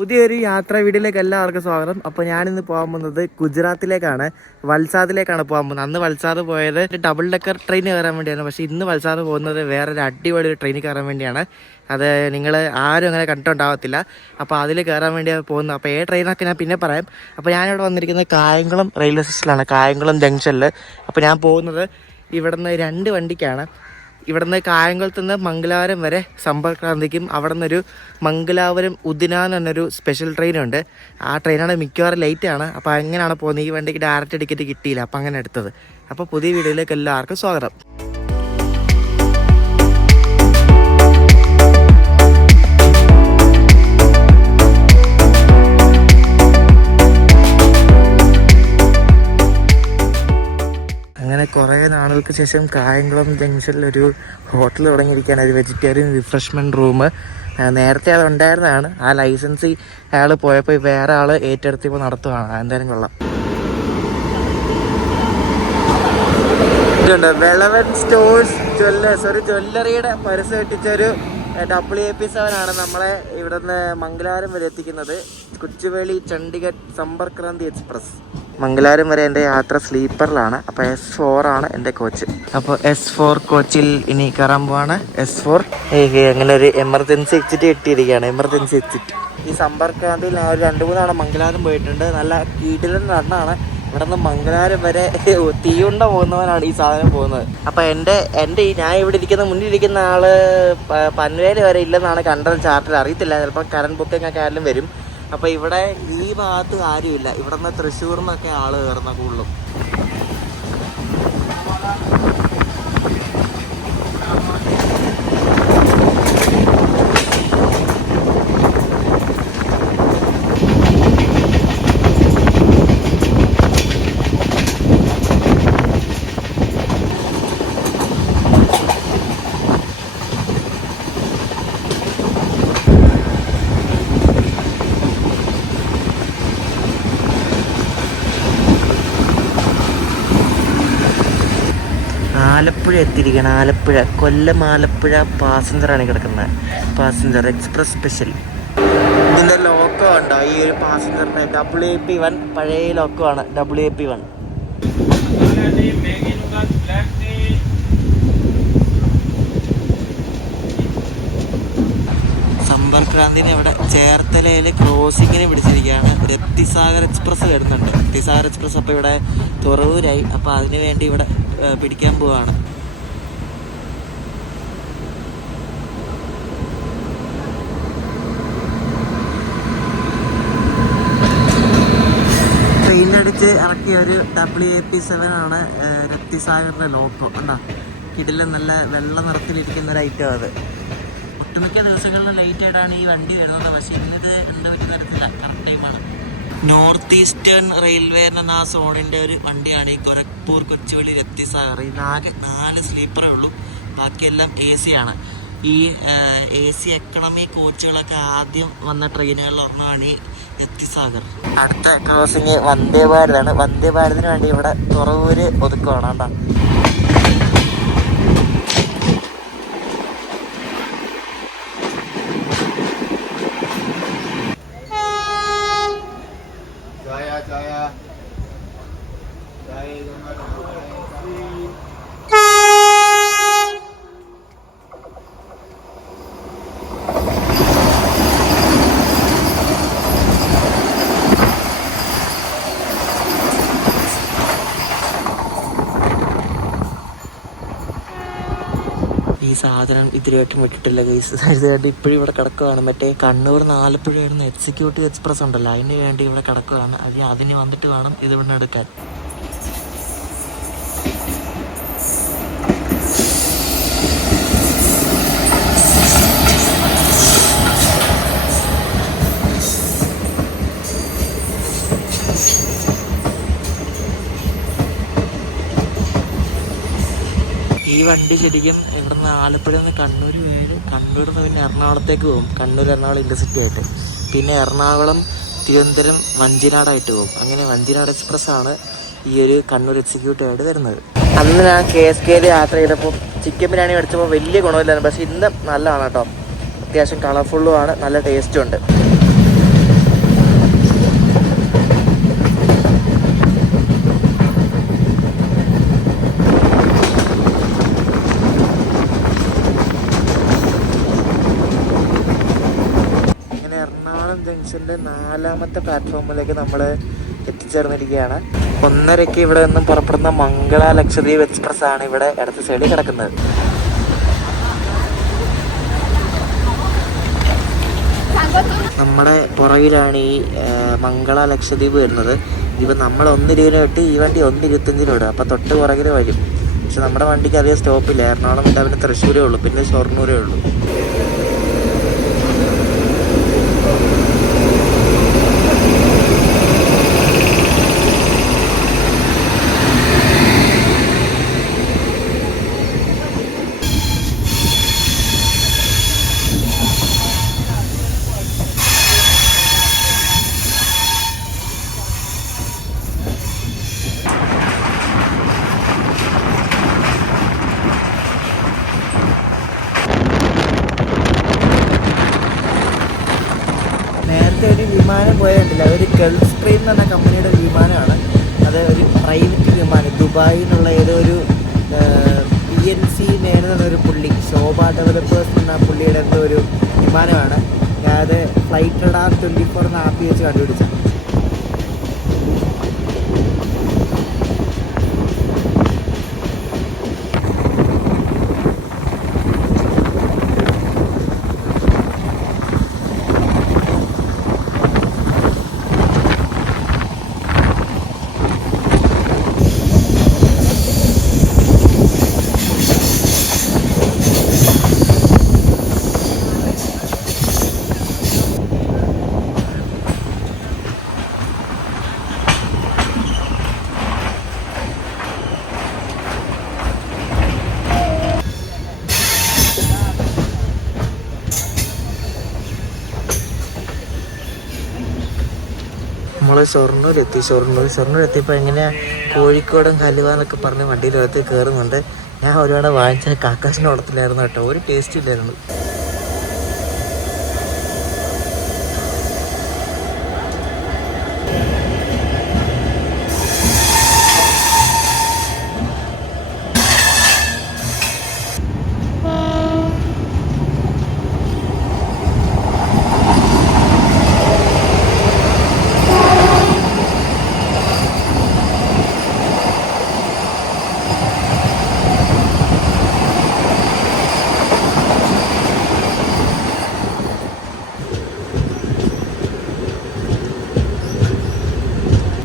പുതിയൊരു യാത്രാ വീഡിയോയിലേക്ക് എല്ലാവർക്കും സ്വാഗതം. അപ്പോൾ ഞാനിന്ന് പോകാൻ പോകുന്നത് ഗുജറാത്തിലേക്കാണ്, വൽസാദിലേക്കാണ് പോകാൻ പോകുന്നത്. അന്ന് വൽസാദ് പോയത് ഡബിൾ ഡെക്കർ ട്രെയിൻ കയറാൻ വേണ്ടിയാണ്. പക്ഷേ ഇന്ന് വൽസാദ് പോകുന്നത് വേറൊരു അടിപൊളി ഒരു ട്രെയിനിൽ കയറാൻ വേണ്ടിയാണ്. അത് നിങ്ങൾ ആരും അങ്ങനെ കണ്ടിട്ടുണ്ടാകത്തില്ല. അപ്പോൾ അതിൽ കയറാൻ വേണ്ടിയാണ് പോകുന്നത്. അപ്പോൾ ട്രെയിനൊക്കെ ഞാൻ പിന്നെ പറയാം. അപ്പോൾ ഞാനിവിടെ വന്നിരിക്കുന്നത് കായംകുളം റെയിൽവേ സ്റ്റേഷനിലാണ്, കായംകുളം ജംഗ്ഷനിൽ. അപ്പോൾ ഞാൻ പോകുന്നത് ഇവിടുന്ന് 2 വണ്ടിക്കാണ്. ഇവിടുന്ന് കായംകുളത്ത് നിന്ന് മംഗലാപുരം വരെ സമ്പർക്ക് ക്രാന്തിക്കും, അവിടെ നിന്നൊരു മംഗലാപുരം ഉദിന എന്നൊരു സ്പെഷ്യൽ ട്രെയിനുണ്ട്. ആ ട്രെയിനാണ് മിക്കവാറും ലേറ്റാണ്. അപ്പോൾ അങ്ങനെയാണ് പോകുന്നത്. ഈ വണ്ടിക്ക് ഡയറക്റ്റ് ടിക്കറ്റ് കിട്ടിയില്ല, അപ്പോൾ അങ്ങനെ എടുത്തത്. അപ്പോൾ പുതിയ വീഡിയോയിലേക്ക് എല്ലാവർക്കും സ്വാഗതം. അങ്ങനെ കുറേ നാളുകൾക്ക് ശേഷം കായംകുളം ജംഗ്ഷനിലൊരു ഹോട്ടൽ തുടങ്ങിയിരിക്കുകയാണ്, ഒരു വെജിറ്റേറിയൻ റിഫ്രഷ്മെൻറ്റ് റൂം. നേരത്തെ അത് ഉണ്ടായിരുന്നതാണ്. ആ ലൈസൻസ് അയാൾ പോയപ്പോൾ വേറെ ആൾ ഏറ്റെടുത്തിപ്പോൾ നടത്തുകയാണ്. എന്തായാലും കൊള്ളാം. ഇതുണ്ട് വെളവൻ സ്റ്റോഴ്സ് ജ്വല്ലറിയുടെ പരസ്യം ഒട്ടിച്ചൊരു WAP7 ആണ് നമ്മളെ ഇവിടുന്ന് മംഗലാപുരം വരെ എത്തിക്കുന്നത്. കൊച്ചുവേളി ചണ്ഡീഗഡ് സമ്പർക്ക് ക്രാന്തി എക്സ്പ്രസ്. മംഗലാപുരം വരെ എൻ്റെ യാത്ര സ്ലീപ്പറിലാണ്. അപ്പോൾ S4 ആണ് എൻ്റെ കോച്ച്. അപ്പോൾ S4 കോച്ചിൽ ഇനി കയറാൻ പോവാണ്. S4 അങ്ങനെ ഒരു എമർജൻസി എക്സിറ്റ് കിട്ടിയിരിക്കുകയാണ്, എമർജൻസി എക്സിറ്റ്. ഈ സമ്പർക്ക് ക്രാന്തിയിൽ ഞാൻ ഒരു 2-3 തവണ മംഗലാപുരം പോയിട്ടുണ്ട്. നല്ല കീടിലൻ റണ്ണാണ്. ഇവിടെ നിന്ന് മംഗലാപുരം വരെ തീയുണ്ട പോകുന്നവനാണ് ഈ സാധനം പോകുന്നത്. അപ്പം എൻ്റെ ഈ ഞാൻ ഇവിടെ മുന്നിലിരിക്കുന്ന ആള് പൻവേല് വരെ ഇല്ലെന്നാണ് കണ്ടത് ചാർട്ടിൽ. അറിയത്തില്ല, ചിലപ്പോൾ കറണ്ട് ബുക്കിംഗ് ഒക്കെ ആയാലും വരും. അപ്പോൾ ഇവിടെ ഈ ഭാഗത്ത് ആരുമില്ല. ഇവിടെ നിന്ന് തൃശ്ശൂരിൽ നിന്നൊക്കെ ആള് കയറുന്ന കൂടുതലും. ആലപ്പുഴ എത്തിയിരിക്കണം. ആലപ്പുഴ, കൊല്ലം ആലപ്പുഴ പാസഞ്ചറാണ് കിടക്കുന്നത്. Passenger express special. ഇതിൻ്റെ ലോക്കോ ഉണ്ടോ ഈ ഒരു പാസഞ്ചറിൻ്റെ? WAP1 പഴയ ലോക്കോ ആണ്. WAP1 സമ്പർക്ക് ക്രാന്തിന് ഇവിടെ ചേർത്തലയിൽ ക്രോസിങ്ങിന് പിടിച്ചിരിക്കുകയാണ്. രത്തിസാഗർ എക്സ്പ്രസ് വരുന്നുണ്ട്. രത്തിസാഗർ എക്സ്പ്രസ് അപ്പോൾ ഇവിടെ തുറവൂരായി. അപ്പോൾ അതിനു വേണ്ടി ഇവിടെ പിടിക്കാൻ പോവാണ്. ട്രെയിനടിച്ച് ഇറക്കിയ ഒരു WAP7 ആണ് രത്തിസാഗറിൻ്റെ ലോക്കോ. കണ്ടോ, കിടിലൻ നല്ല വെള്ള നിറത്തിലിരിക്കുന്ന ഒരു ഐറ്റം അത്. ഒട്ടുമിക്ക ദിവസങ്ങളിലും ലേറ്റായിട്ടാണ് ഈ വണ്ടി വരുന്നത്. പക്ഷേ ഇന്നിത് എന്താ പറ്റുന്ന തരത്തില്ല, കറക്റ്റ് ടൈമാണ്. നോർത്ത് ഈസ്റ്റേൺ റെയിൽവേ എന്ന ആ സോണിൻ്റെ ഒരു വണ്ടിയാണ് ഈ ഗോരഖ്പൂർ കൊച്ചുവേളി രത്തിസാഗർ. ഇതിനാകെ 4 സ്ലീപ്പറേ ഉള്ളൂ, ബാക്കിയെല്ലാം AC ആണ്. ഈ AC എക്കണമി കോച്ചുകളൊക്കെ ആദ്യം വന്ന ട്രെയിനുകളിൽ ഒരെണ്ണമാണ് ഈ രത്തിസാഗർ. അടുത്ത ക്രോസിങ് വന്ദേ ഭാരതാണ്. വന്ദേ ഭാരതിന് വേണ്ടി ഇവിടെ തുറവൂര് ഒതുക്കുവാണ്. കേട്ടോ, ഈ സാധനം ഇതിലായിട്ടും വിട്ടിട്ടില്ല ഗൈസ്. ഇതായിട്ട് ഇപ്പോഴും ഇവിടെ കിടക്കുകയാണ്. മറ്റേ കണ്ണൂർ ആലപ്പുഴ വരുന്ന എക്സിക്യൂട്ടീവ് എക്സ്പ്രസ് ഉണ്ടല്ലോ, അതിന് വേണ്ടി ഇവിടെ കിടക്കുകയാണ്. അതിന് വന്നിട്ട് വേണം ഇത് ഇവിടെ എടുക്കാൻ. ഈ വണ്ടി ശരിക്കും ഇവിടുന്ന് ആലപ്പുഴ നിന്ന് കണ്ണൂർ വരും. കണ്ണൂരിൽ നിന്ന് പിന്നെ എറണാകുളത്തേക്ക് പോകും. കണ്ണൂർ എറണാകുളം ഇൻ്റർസിറ്റി ആയിട്ട്. പിന്നെ എറണാകുളം തിരുവനന്തപുരം വഞ്ചിനാടായിട്ട് പോകും. അങ്ങനെ വഞ്ചിനാട് എക്സ്പ്രസ് ആണ് ഈ ഒരു കണ്ണൂർ എക്സിക്യൂട്ടീവ് ആയിട്ട് വരുന്നത്. അന്ന് ഞാൻ KSKയിൽ യാത്ര ചെയ്തപ്പോൾ ചിക്കൻ ബിരിയാണി മേടിച്ചപ്പോൾ വലിയ ഗുണമില്ലായിരുന്നു. പക്ഷേ ഇന്ന് നല്ലതാണ് കേട്ടോ, അത്യാവശ്യം കളർഫുള്ളുമാണ്, നല്ല ടേസ്റ്റും ഉണ്ട്. മംഗലാപുരം ജംഗ്ഷന്റെ 4ാമത്തെ പ്ലാറ്റ്ഫോമിലേക്ക് നമ്മൾ എത്തിച്ചേർന്നിരിക്കുകയാണ്. 1:30 ഇവിടെ നിന്നും പുറപ്പെടുന്ന മംഗള ലക്ഷദ്വീപ് എക്സ്പ്രസ് ആണ് ഇവിടെ ഇടത്ത് സൈഡിൽ കിടക്കുന്നത്. നമ്മുടെ പുറകിലാണ് ഈ മംഗള ലക്ഷദ്വീപ് വരുന്നത്. ഇപ്പം നമ്മൾ 1:20 തൊട്ട് ഈ വണ്ടി 1:25 ഇടും. അപ്പം തൊട്ട് പുറകിൽ വരും. പക്ഷെ നമ്മുടെ വണ്ടിക്ക് അധികം സ്റ്റോപ്പില്ല. എറണാകുളം ഉണ്ട്, പിന്നെ തൃശ്ശൂരേ ഉള്ളൂ, പിന്നെ ഷൊർണൂരേ ഉള്ളൂ. നേരത്തെ ഒരു വിമാനം പോയതില്ല, ഒരു ഗൾഫ് സ്ട്രീം എന്ന് പറഞ്ഞ കമ്പനിയുടെ വിമാനമാണ്. അത് ഒരു പ്രൈവറ്റ് വിമാനം. ദുബായിൽ നിന്നുള്ള ഏതോ ഒരു PNC നേരെ എന്നൊരു പുള്ളി, ശോഭ ഡെവലപ്പേഴ്സ് എന്ന പുള്ളിയുടെ എന്തോ ഒരു വിമാനമാണ്. അതായത് ഫ്ലൈറ്റ് റഡാർ 24 എന്ന ആപ്പ് വെച്ച് കണ്ടുപിടിച്ചത്. നമ്മൾ ഷൊർണൂർ എത്തിയപ്പോൾ എങ്ങനെ കോഴിക്കോടും ഹലുവ എന്നൊക്കെ പറഞ്ഞ് വണ്ടിയിലകത്ത് കയറുന്നുണ്ട്. ഞാൻ ഒരുപാട് വാങ്ങിച്ച കാക്കാശിൻ്റെ ഓടത്തിലായിരുന്നു കേട്ടോ, ഒരു ടേസ്റ്റ് ഇല്ലായിരുന്നു.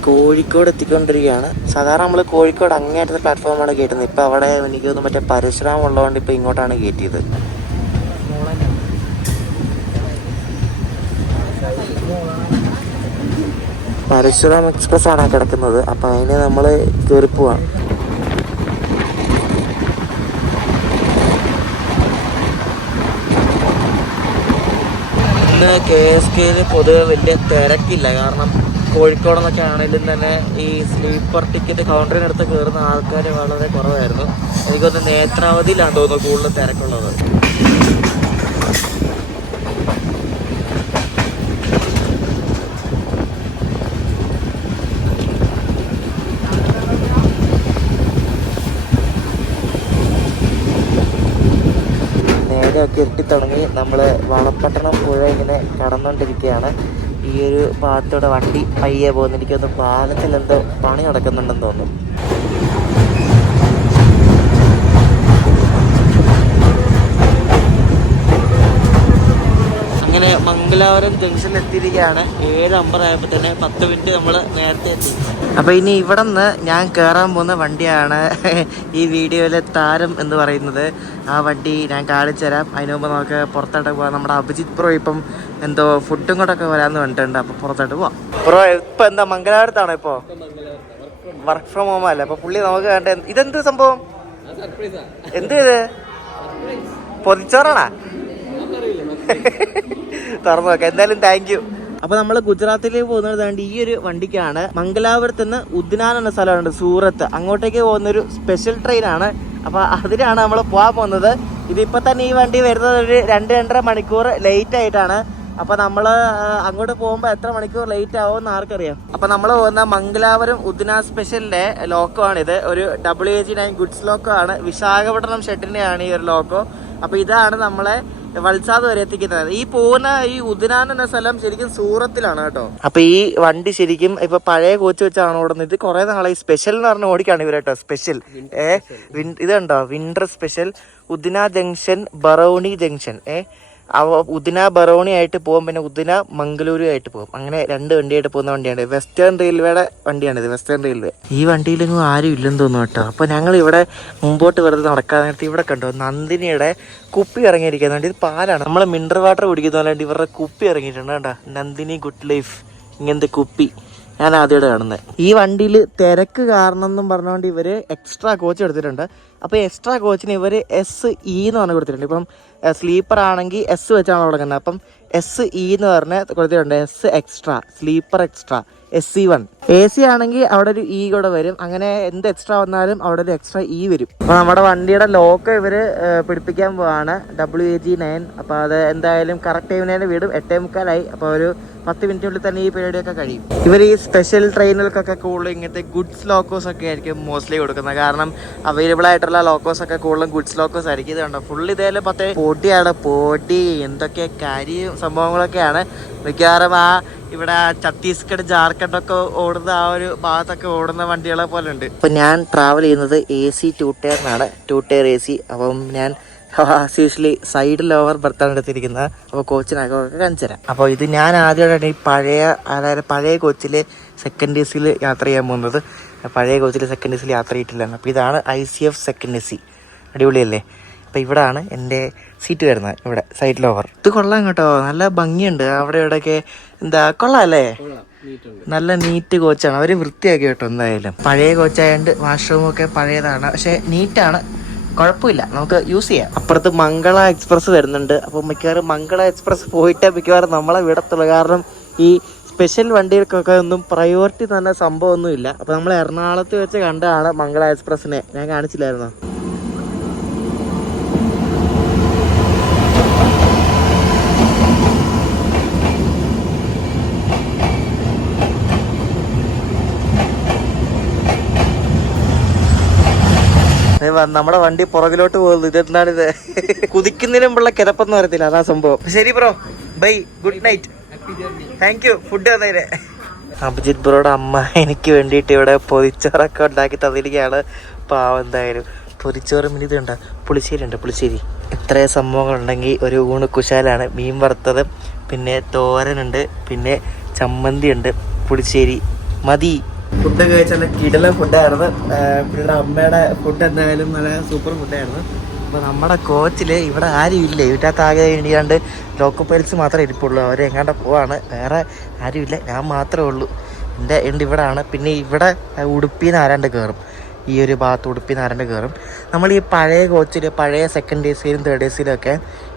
കോഴിക്കോട് എത്തിക്കൊണ്ടിരിക്കുകയാണ്. സാധാരണ നമ്മൾ കോഴിക്കോട് അങ്ങേറ്റത്തെ പ്ലാറ്റ്ഫോമാണ് കയറ്റുന്നത്. ഇപ്പം അവിടെ എനിക്ക് തോന്നുന്നു മറ്റേ പരശുരാം ഉള്ളതുകൊണ്ട് ഇപ്പം ഇങ്ങോട്ടാണ് കയറ്റിയത്. പരശുരാം എക്സ്പ്രസ് ആണ് കിടക്കുന്നത്. അപ്പം അതിന് നമ്മൾ കയറിപ്പോവാണ്. ഇന്ന് KSKയിൽ പൊതുവെ വലിയ തിരക്കില്ല. കാരണം കോഴിക്കോടെന്നൊക്കെ ആണെങ്കിലും തന്നെ ഈ സ്ലീപ്പർ ടിക്കറ്റ് കൗണ്ടറിനടുത്ത് കയറുന്ന ആൾക്കാർ വളരെ കുറവായിരുന്നു. എനിക്കൊന്ന് നേത്രാവതിയിലാണ് തോന്നുന്നു കൂടുതൽ തിരക്കുള്ളത്. നേരെയൊക്കെ എത്തിത്തുടങ്ങി. നമ്മൾ വളപട്ടണം പുഴ ഇങ്ങനെ കടന്നുകൊണ്ടിരിക്കുകയാണ്. ഈ ഒരു ഭാഗത്തൂടെ വണ്ടി പയ്യെ പോകുന്നു. എനിക്കൊന്ന് പാലത്തിൽ എന്തോ പണി നടക്കുന്നുണ്ടെന്ന് തോന്നുന്നു. അങ്ങനെ മംഗലാപുരം ജംഗ്ഷനിൽ എത്തിയിരിക്കുകയാണ്. 7:50 തന്നെ 10 മിനിറ്റ് നമ്മൾ നേരത്തെ എത്തി. അപ്പോൾ ഇനി ഇവിടെ നിന്ന് ഞാൻ കയറാൻ പോകുന്ന വണ്ടിയാണ് ഈ വീഡിയോയിലെ താരം എന്ന് പറയുന്നത്. ആ വണ്ടി ഞാൻ കാണിച്ചു തരാം. അതിന് മുമ്പ് നമുക്ക് പുറത്തോട്ട് പോകാം. നമ്മുടെ അഭിജിത്ത് ബ്രോ ഇപ്പം എന്തോ ഫുഡും കൂടെ വരാമെന്ന് പറഞ്ഞിട്ടുണ്ട്. അപ്പോൾ പുറത്തോട്ട് പോവാം. ബ്രോ ഇപ്പം എന്താ മംഗലാപുരത്താണോ ഇപ്പോൾ? വർക്ക് ഫ്രം ഹോം അല്ലേ? അപ്പോൾ പുള്ളി നമുക്ക് വേണ്ട ഇതെന്ത് സംഭവം? എന്ത് ഇത് പൊതിച്ചോറാണാ? തുറന്നു നോക്കാം. എന്തായാലും താങ്ക് യു. അപ്പോൾ നമ്മൾ ഗുജറാത്തിലേക്ക് പോകുന്നത് വേണ്ടി ഈ ഒരു വണ്ടിക്കാണ്. മംഗലാപുരത്ത് നിന്ന് ഉദ്നാൻ എന്ന സ്ഥലമുണ്ട്, സൂറത്ത്. അങ്ങോട്ടേക്ക് പോകുന്നൊരു സ്പെഷ്യൽ ട്രെയിനാണ്. അപ്പോൾ അതിനാണ് നമ്മൾ പോകാൻ പോകുന്നത്. ഇതിപ്പോൾ തന്നെ ഈ വണ്ടി വരുന്നത് ഒരു 2-2.5 മണിക്കൂർ ലേറ്റ് ആയിട്ടാണ്. അപ്പോൾ നമ്മൾ അങ്ങോട്ട് പോകുമ്പോൾ എത്ര മണിക്കൂർ ലേറ്റ് ആവുമെന്ന് ആർക്കറിയാം. അപ്പോൾ നമ്മൾ പോകുന്ന മംഗലാപുരം ഉദ്ന സ്പെഷ്യലിൻ്റെ ലോക്കോയാണിത്. ഒരു WAG9 ഗുഡ്സ് ലോക്കോ ആണ്. വിശാഖപട്ടണം ഷെഡിൻ്റെയാണ് ഈ ഒരു ലോക്കോ. അപ്പോൾ ഇതാണ് നമ്മളെ വൽസാദ് വരെ എത്തിക്കുന്നത്. ഈ പോകുന്ന ഈ ഉദ്നാൻ എന്ന സ്ഥലം ശരിക്കും സൂറത്തിലാണ് കേട്ടോ. അപ്പൊ ഈ വണ്ടി ശരിക്കും ഇപ്പൊ പഴയ കോച്ച് വെച്ചാണ് ഓടുന്നത്. ഇത് കുറെ നാളെ ഈ സ്പെഷ്യൽ എന്ന് പറഞ്ഞ ഓടിക്കാണ് ഇവർ കേട്ടോ. സ്പെഷ്യൽ ഇതുണ്ടോ, winter special Udhna junction Barauni junction. Udhna Barauni ആയിട്ട് പോകും, പിന്നെ ഉദ്ന മംഗളൂരു ആയിട്ട് പോകും. അങ്ങനെ 2 വണ്ടിയായിട്ട് പോകുന്ന വണ്ടിയാണ്. വെസ്റ്റേൺ റെയിൽവേയുടെ വണ്ടിയാണിത്, വെസ്റ്റേൺ റെയിൽവേ. ഈ വണ്ടിയിലെങ്ങും ആരും ഇല്ലെന്ന് തോന്നുന്നു കേട്ടോ. അപ്പോൾ ഞങ്ങൾ ഇവിടെ മുമ്പോട്ട് വെറുതെ നടക്കാൻ നേരത്തെ ഇവിടെ കണ്ടോ നന്ദിനിയുടെ കുപ്പി ഇറങ്ങിയിരിക്കുന്നുണ്ട്. ഇത് പാലാണ്, നമ്മൾ മിനറൽ വാട്ടർ കുടിക്കുന്ന പോലെ ഇവരുടെ കുപ്പി ഇറങ്ങിയിട്ടുണ്ട് കേട്ടോ. നന്ദിനി ഗുഡ് ലൈഫ് ഇങ്ങനത്തെ കുപ്പി ഞാൻ ആദ്യമായിട്ട് കാണുന്നത്. ഈ വണ്ടിയിൽ തിരക്ക് കാരണം എന്നും പറഞ്ഞുകൊണ്ട് ഇവർ എക്സ്ട്രാ കോച്ച് എടുത്തിട്ടുണ്ട്. അപ്പോൾ എക്സ്ട്രാ കോച്ചിന് ഇവർ SE എന്ന് പറഞ്ഞ് കൊടുത്തിട്ടുണ്ട്. ഇപ്പം സ്ലീപ്പർ ആണെങ്കിൽ S വെച്ചാണ് കൊടുക്കുന്നത്. അപ്പം SE എന്ന് പറഞ്ഞ് കൊടുത്തിട്ടുണ്ട്. S extra, sleeper extra, SE1. AC ആണെങ്കിൽ അവിടെ ഒരു E കൂടെ വരും. അങ്ങനെ എന്ത് എക്സ്ട്രാ വന്നാലും അവിടെ ഒരു എക്സ്ട്രാ E വരും. അപ്പോൾ നമ്മുടെ വണ്ടിയുടെ ലോക്ക് ഇവർ പിടിപ്പിക്കാൻ പോവാണ്, WAG9. അപ്പോൾ അത് എന്തായാലും കറക്റ്റ് ടൈമിന് വിടും. 8:45. അപ്പോൾ ഒരു 10 മിനിറ്റിനുള്ളിൽ തന്നെ ഈ പരിപാടിയൊക്കെ കഴിയും. ഇവർ ഈ സ്പെഷ്യൽ ട്രെയിനുകൾക്കൊക്കെ കൂടുതൽ ഇങ്ങനത്തെ ഗുഡ്സ് ലോക്കോസ് ഒക്കെ ആയിരിക്കും മോസ്റ്റ്ലി കൊടുക്കുന്നത്. കാരണം അവൈലബിൾ ആയിട്ടുള്ള ലോക്കോസ് ഒക്കെ കൂടുതലും ഗുഡ്സ് ലോക്കോസ് ആയിരിക്കും. ഇത് കണ്ടോ ഫുൾ ഇതേലും 10 പോട്ടിയാണ്. പോട്ടി എന്തൊക്കെ കാര്യം സംഭവങ്ങളൊക്കെയാണ്. മിക്കവാറും ഇവിടെ ഛത്തീസ്ഗഡ് ജാർഖണ്ഡ് ഒക്കെ ഓടുന്ന ആ ഒരു ഭാഗത്തൊക്കെ ഓടുന്ന വണ്ടികളെ പോലെ ഉണ്ട്. അപ്പൊ ഞാൻ ട്രാവൽ ചെയ്യുന്നത് AC 2 ടയറിനാണ്, 2 ടയർ AC. അപ്പം ഞാൻ യൂഷ്വലി സൈഡ് ലോവർ ബർത്താണ് എടുത്തിരിക്കുന്നത്. അപ്പോൾ കോച്ചിനകമൊക്കെ കാണിച്ചു തരാം. അപ്പോൾ ഇത് ഞാൻ ആദ്യമായിട്ടാണ് ഈ പഴയ കോച്ചിൽ സെക്കൻഡ് AC യാത്ര ചെയ്യാൻ പോകുന്നത്. പഴയ കോച്ചിൽ സെക്കൻഡ് AC യാത്ര ചെയ്തിട്ടില്ലായിരുന്നു. അപ്പോൾ ഇതാണ് ICF സെക്കൻഡ് AC. അടിപൊളിയല്ലേ? അപ്പോൾ ഇവിടെയാണ് എൻ്റെ സീറ്റ് വരുന്നത്, ഇവിടെ സൈഡ് ലോവർ. ഇത് കൊള്ളാം കേട്ടോ, നല്ല ഭംഗിയുണ്ട്. അവിടെ ഇവിടെയൊക്കെ എന്താ കൊള്ളാം അല്ലേ, നല്ല നീറ്റ് കോച്ചാണ്. അവർ വൃത്തിയാക്കി കേട്ടോ. എന്തായാലും പഴയ കോച്ചായതുകൊണ്ട് വാഷ്റൂമൊക്കെ പഴയതാണ്, പക്ഷേ നീറ്റാണ്, കുഴപ്പമില്ല, നമുക്ക് യൂസ് ചെയ്യാം. അപ്പുറത്ത് മംഗള എക്സ്പ്രസ് വരുന്നുണ്ട്. അപ്പോൾ മിക്കവാറും മംഗള എക്സ്പ്രസ് പോയിട്ട് മിക്കവാറും നമ്മളെ വിടത്തുള്ളൂ. കാരണം ഈ സ്പെഷ്യൽ വണ്ടികൾക്കൊക്കെ ഒന്നും പ്രയോറിറ്റി തന്നെ സംഭവമൊന്നുമില്ല. അപ്പോൾ നമ്മൾ എറണാകുളത്ത് വെച്ച് കണ്ടതാണ് മംഗള എക്സ്പ്രസിനെ, ഞാൻ കാണിച്ചില്ലായിരുന്നോ. നമ്മുടെ വണ്ടി പുറകിലോട്ട് പോകുന്നത്. ഇതെന്താണ് ഇത്? കുതിക്കുന്നതിന് മുമ്പുള്ള കിതപ്പെന്ന് പറയത്തില്ല, അതാ സംഭവം. ശരി bro, bye, good night, thank you. Food തന്നേരെ. അഭിജിത്ത് ബ്രോയുടെ അമ്മ എനിക്ക് വേണ്ടിയിട്ട് ഇവിടെ പൊതിച്ചോറൊക്കെ ഉണ്ടാക്കി തന്നിരിക്കുകയാണ്. പാവം. എന്തായാലും പൊതിച്ചോറ് മിനിതുണ്ട്, പുളിശ്ശേരി ഉണ്ട്, പുളിശ്ശേരി. ഇത്രയും സംഭവങ്ങളുണ്ടെങ്കിൽ ഒരു ഊണ് കുശാലാണ്. മീൻ വറുത്തത്, പിന്നെ തോരനുണ്ട്, പിന്നെ ചമ്മന്തി ഉണ്ട്, പുളിശ്ശേരി മതി. ഫുഡ് കഴിച്ചാൽ കിടല ഫുഡായിരുന്നു. പിന്നീട് അമ്മയുടെ ഫുഡ് എന്തായാലും നല്ല സൂപ്പർ ഫുഡായിരുന്നു. അപ്പോൾ നമ്മുടെ കോച്ചിൽ ഇവിടെ ആരും ഇല്ല. ഇതിനകത്ത് ആകെ ഇടിയാണ്ട് ലോക്കൽ പൈലറ്റ്സ് മാത്രമേ ഇരിപ്പുള്ളൂ. അവർ എങ്ങാണ്ട് പോവാണ്, വേറെ ആരുമില്ല, ഞാൻ മാത്രമേ ഉള്ളൂ. എൻ്റെ ഇവിടെയാണ്. പിന്നെ ഇവിടെ ഉടുപ്പിന്ന് ആരാണ്ട് കയറും, ഈ ഒരു ഭാഗത്ത് ഉടുപ്പിന്ന് ആരാണ്ട് കയറും. നമ്മൾ ഈ പഴയ കോച്ചിൽ, പഴയ സെക്കൻഡ് AC-യിലും തേർഡ് AC-യിലൊക്കെ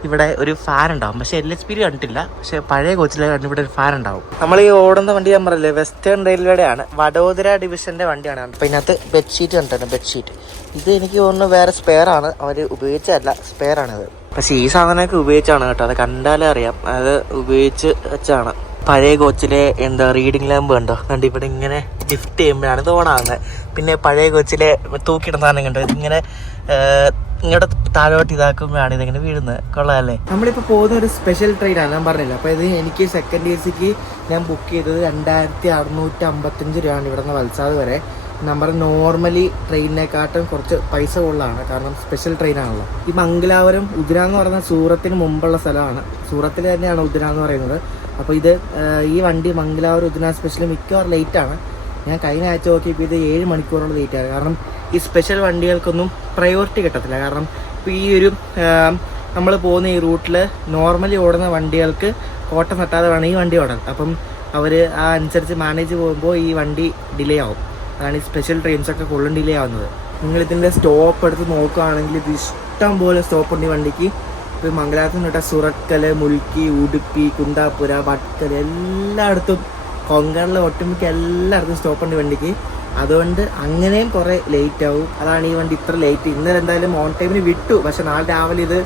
ഇവിടെ ഒരു ഫാൻ ഉണ്ടാവും. പക്ഷേ LHP കണ്ടിട്ടില്ല, പക്ഷേ പഴയ കോച്ചിൽ ഇവിടെ ഒരു ഫാൻ ഉണ്ടാവും. നമ്മൾ ഈ ഓടുന്ന വണ്ടി ഞാൻ പറയില്ലേ, വെസ്റ്റേൺ റെയിൽവേയുടെ ആണ്, വഡോദര ഡിവിഷൻ്റെ വണ്ടിയാണ്. അപ്പോൾ ഇതിനകത്ത് ബെഡ്ഷീറ്റ് കണ്ടിട്ടുണ്ട്, ബെഡ്ഷീറ്റ്. ഇത് എനിക്ക് തോന്നുന്നു വേറെ സ്പെയർ ആണ്, അവർ ഉപയോഗിച്ചതല്ല, സ്പെയർ ആണിത്. പക്ഷേ ഈ സാധനമൊക്കെ ഉപയോഗിച്ചാണ് കേട്ടോ, അത് കണ്ടാലേ അറിയാം, അത് ഉപയോഗിച്ച് വെച്ചാണ്. പഴയ കോച്ചിലെ എന്താ റീഡിംഗ് ലാമ്പ് കണ്ടോ, കണ്ട് ഇവിടെ ഇങ്ങനെ ലിഫ്റ്റ് ചെയ്യുമ്പോഴാണ് ഇത് ഓണാകുന്നത്. പിന്നെ പഴയ കോച്ചിലെ തൂക്കിയിടുന്ന കണ്ടോ, ഇതിങ്ങനെ ഇങ്ങോട്ട് താഴോട്ട് ഇതാക്കുമ്പോഴാണ് ഇതിങ്ങനെ വീഴുന്നത്. കൊള്ളാമല്ലേ? നമ്മളിപ്പോൾ പോകുന്ന ഒരു സ്പെഷ്യൽ ട്രെയിനാണ്, ഞാൻ പറഞ്ഞില്ല. അപ്പോൾ ഇത് എനിക്ക് സെക്കൻഡ് AC-ക്ക് ഞാൻ ബുക്ക് ചെയ്തത് 2655 രൂപയാണ് ഇവിടെ നിന്ന് വൽസാദ് വരെ. നമ്മുടെ നോർമലി ട്രെയിനിനെക്കാട്ടും കുറച്ച് പൈസ കൂടുതലാണ്, കാരണം സ്പെഷ്യൽ ട്രെയിനാണല്ലോ. ഈ മംഗലാപുരം ഉദ്ന എന്ന് പറയുന്ന സൂറത്തിന് മുമ്പുള്ള സ്ഥലമാണ്, സൂറത്തിൽ തന്നെയാണ് ഉദ്ന എന്ന് പറയുന്നത്. അപ്പോൾ ഇത് ഈ വണ്ടി മംഗലാപുരം ഉദ്ന സ്പെഷ്യൽ മിക്കവാറും ലേറ്റാണ്. ഞാൻ കഴിഞ്ഞ ആഴ്ച നോക്കിയപ്പോൾ ഇത് 7 മണിക്കൂറോളം ലേറ്റാണ്. കാരണം ഈ സ്പെഷ്യൽ വണ്ടികൾക്കൊന്നും പ്രയോറിറ്റി കിട്ടത്തില്ല. കാരണം ഇപ്പോൾ ഈ ഒരു നമ്മൾ പോകുന്ന ഈ റൂട്ടിൽ നോർമലി ഓടുന്ന വണ്ടികൾക്ക് കോട്ടം തട്ടാതെ വേണം ഈ വണ്ടി ഓടാൻ. അപ്പം അവർ ആ അനുസരിച്ച് മാനേജ് പോകുമ്പോൾ ഈ വണ്ടി ഡിലേ ആവും. അതാണ് ഈ സ്പെഷ്യൽ ട്രെയിൻസൊക്കെ കൂടുതലും ഡിലേ ആവുന്നത്. നിങ്ങളിതിൻ്റെ സ്റ്റോപ്പ് എടുത്ത് നോക്കുകയാണെങ്കിൽ ഇത് ഇഷ്ടം പോലെ സ്റ്റോപ്പുണ്ട് ഈ വണ്ടിക്ക്. ഇപ്പോൾ മംഗലാപുരത്ത് നിന്ന് സൂറത്കൽ, മുൽക്കി, ഉടുപ്പി, കുന്താപുര, ഭട്കൽ, എല്ലായിടത്തും കൊങ്കണിലെ ഒട്ടുമിക്ക എല്ലായിടത്തും സ്റ്റോപ്പുണ്ട് ഈ വണ്ടിക്ക്. അതുകൊണ്ട് അങ്ങനെയും കുറേ ലേറ്റ് ആവും. അതാണ് ഈ വണ്ടി ഇത്ര ലേറ്റ്. ഇന്നലെ എന്തായാലും ഓൺ ടൈമിന് വിട്ടു, പക്ഷെ നാളെ രാവിലെ ഇത്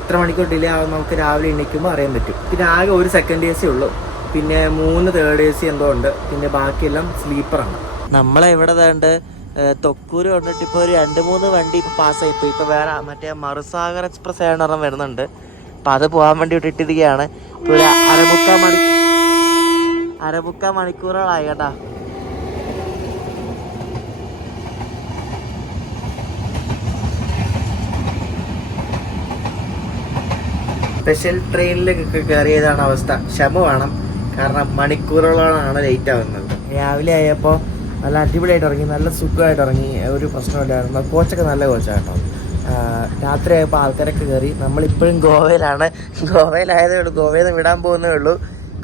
ഇത്ര മണിക്കൂർ ഡിലേ ആവും നമുക്ക് രാവിലെ എണീക്കുമ്പോൾ അറിയാൻ പറ്റും. പിന്നെ ആകെ ഒരു സെക്കൻഡ് AC ഉള്ളൂ, പിന്നെ 3 തേർഡ് AC എന്തോ ഉണ്ട്, പിന്നെ ബാക്കിയെല്ലാം സ്ലീപ്പറാണ്. നമ്മളെ ഇവിടെ വേണ്ട തൊക്കൂര് വന്നിട്ട് ഇപ്പോൾ ഒരു 2-3 വണ്ടി ഇപ്പോൾ പാസ്സായിപ്പോൾ. ഇപ്പോൾ വേറെ മറ്റേ മറുസാഗർ എക്സ്പ്രസ് ഏഴെണ്ണം വരുന്നുണ്ട്. അപ്പം അത് പോകാൻ വേണ്ടി ഇട്ടിരിക്കുകയാണ്. ഇപ്പോൾ ഒരു അരമുക്കാൽ മണിക്കൂറുകളായി കേട്ടാ. സ്പെഷ്യൽ ട്രെയിനിൽ കയറിയതാണ് അവസ്ഥ. ക്ഷമ വേണം, കാരണം മണിക്കൂറുകളാണ് ലേറ്റ് ആവുന്നത്. രാവിലെ ആയപ്പോൾ നല്ല അടിപൊളിയായിട്ട് ഇറങ്ങി, നല്ല സുഖമായിട്ട് ഇറങ്ങി, ഒരു പ്രശ്നമില്ലായിരുന്നു. കോച്ചൊക്കെ നല്ല കോച്ചാണ് കേട്ടോ. രാത്രി ആയപ്പോൾ ആൾക്കാരൊക്കെ കയറി. നമ്മളിപ്പോഴും ഗോവയിലാണ്. ഗോവയിലായതേ ഉള്ളൂ, ഗോവയിൽ നിന്ന് വിടാൻ പോകുന്നേ ഉള്ളൂ.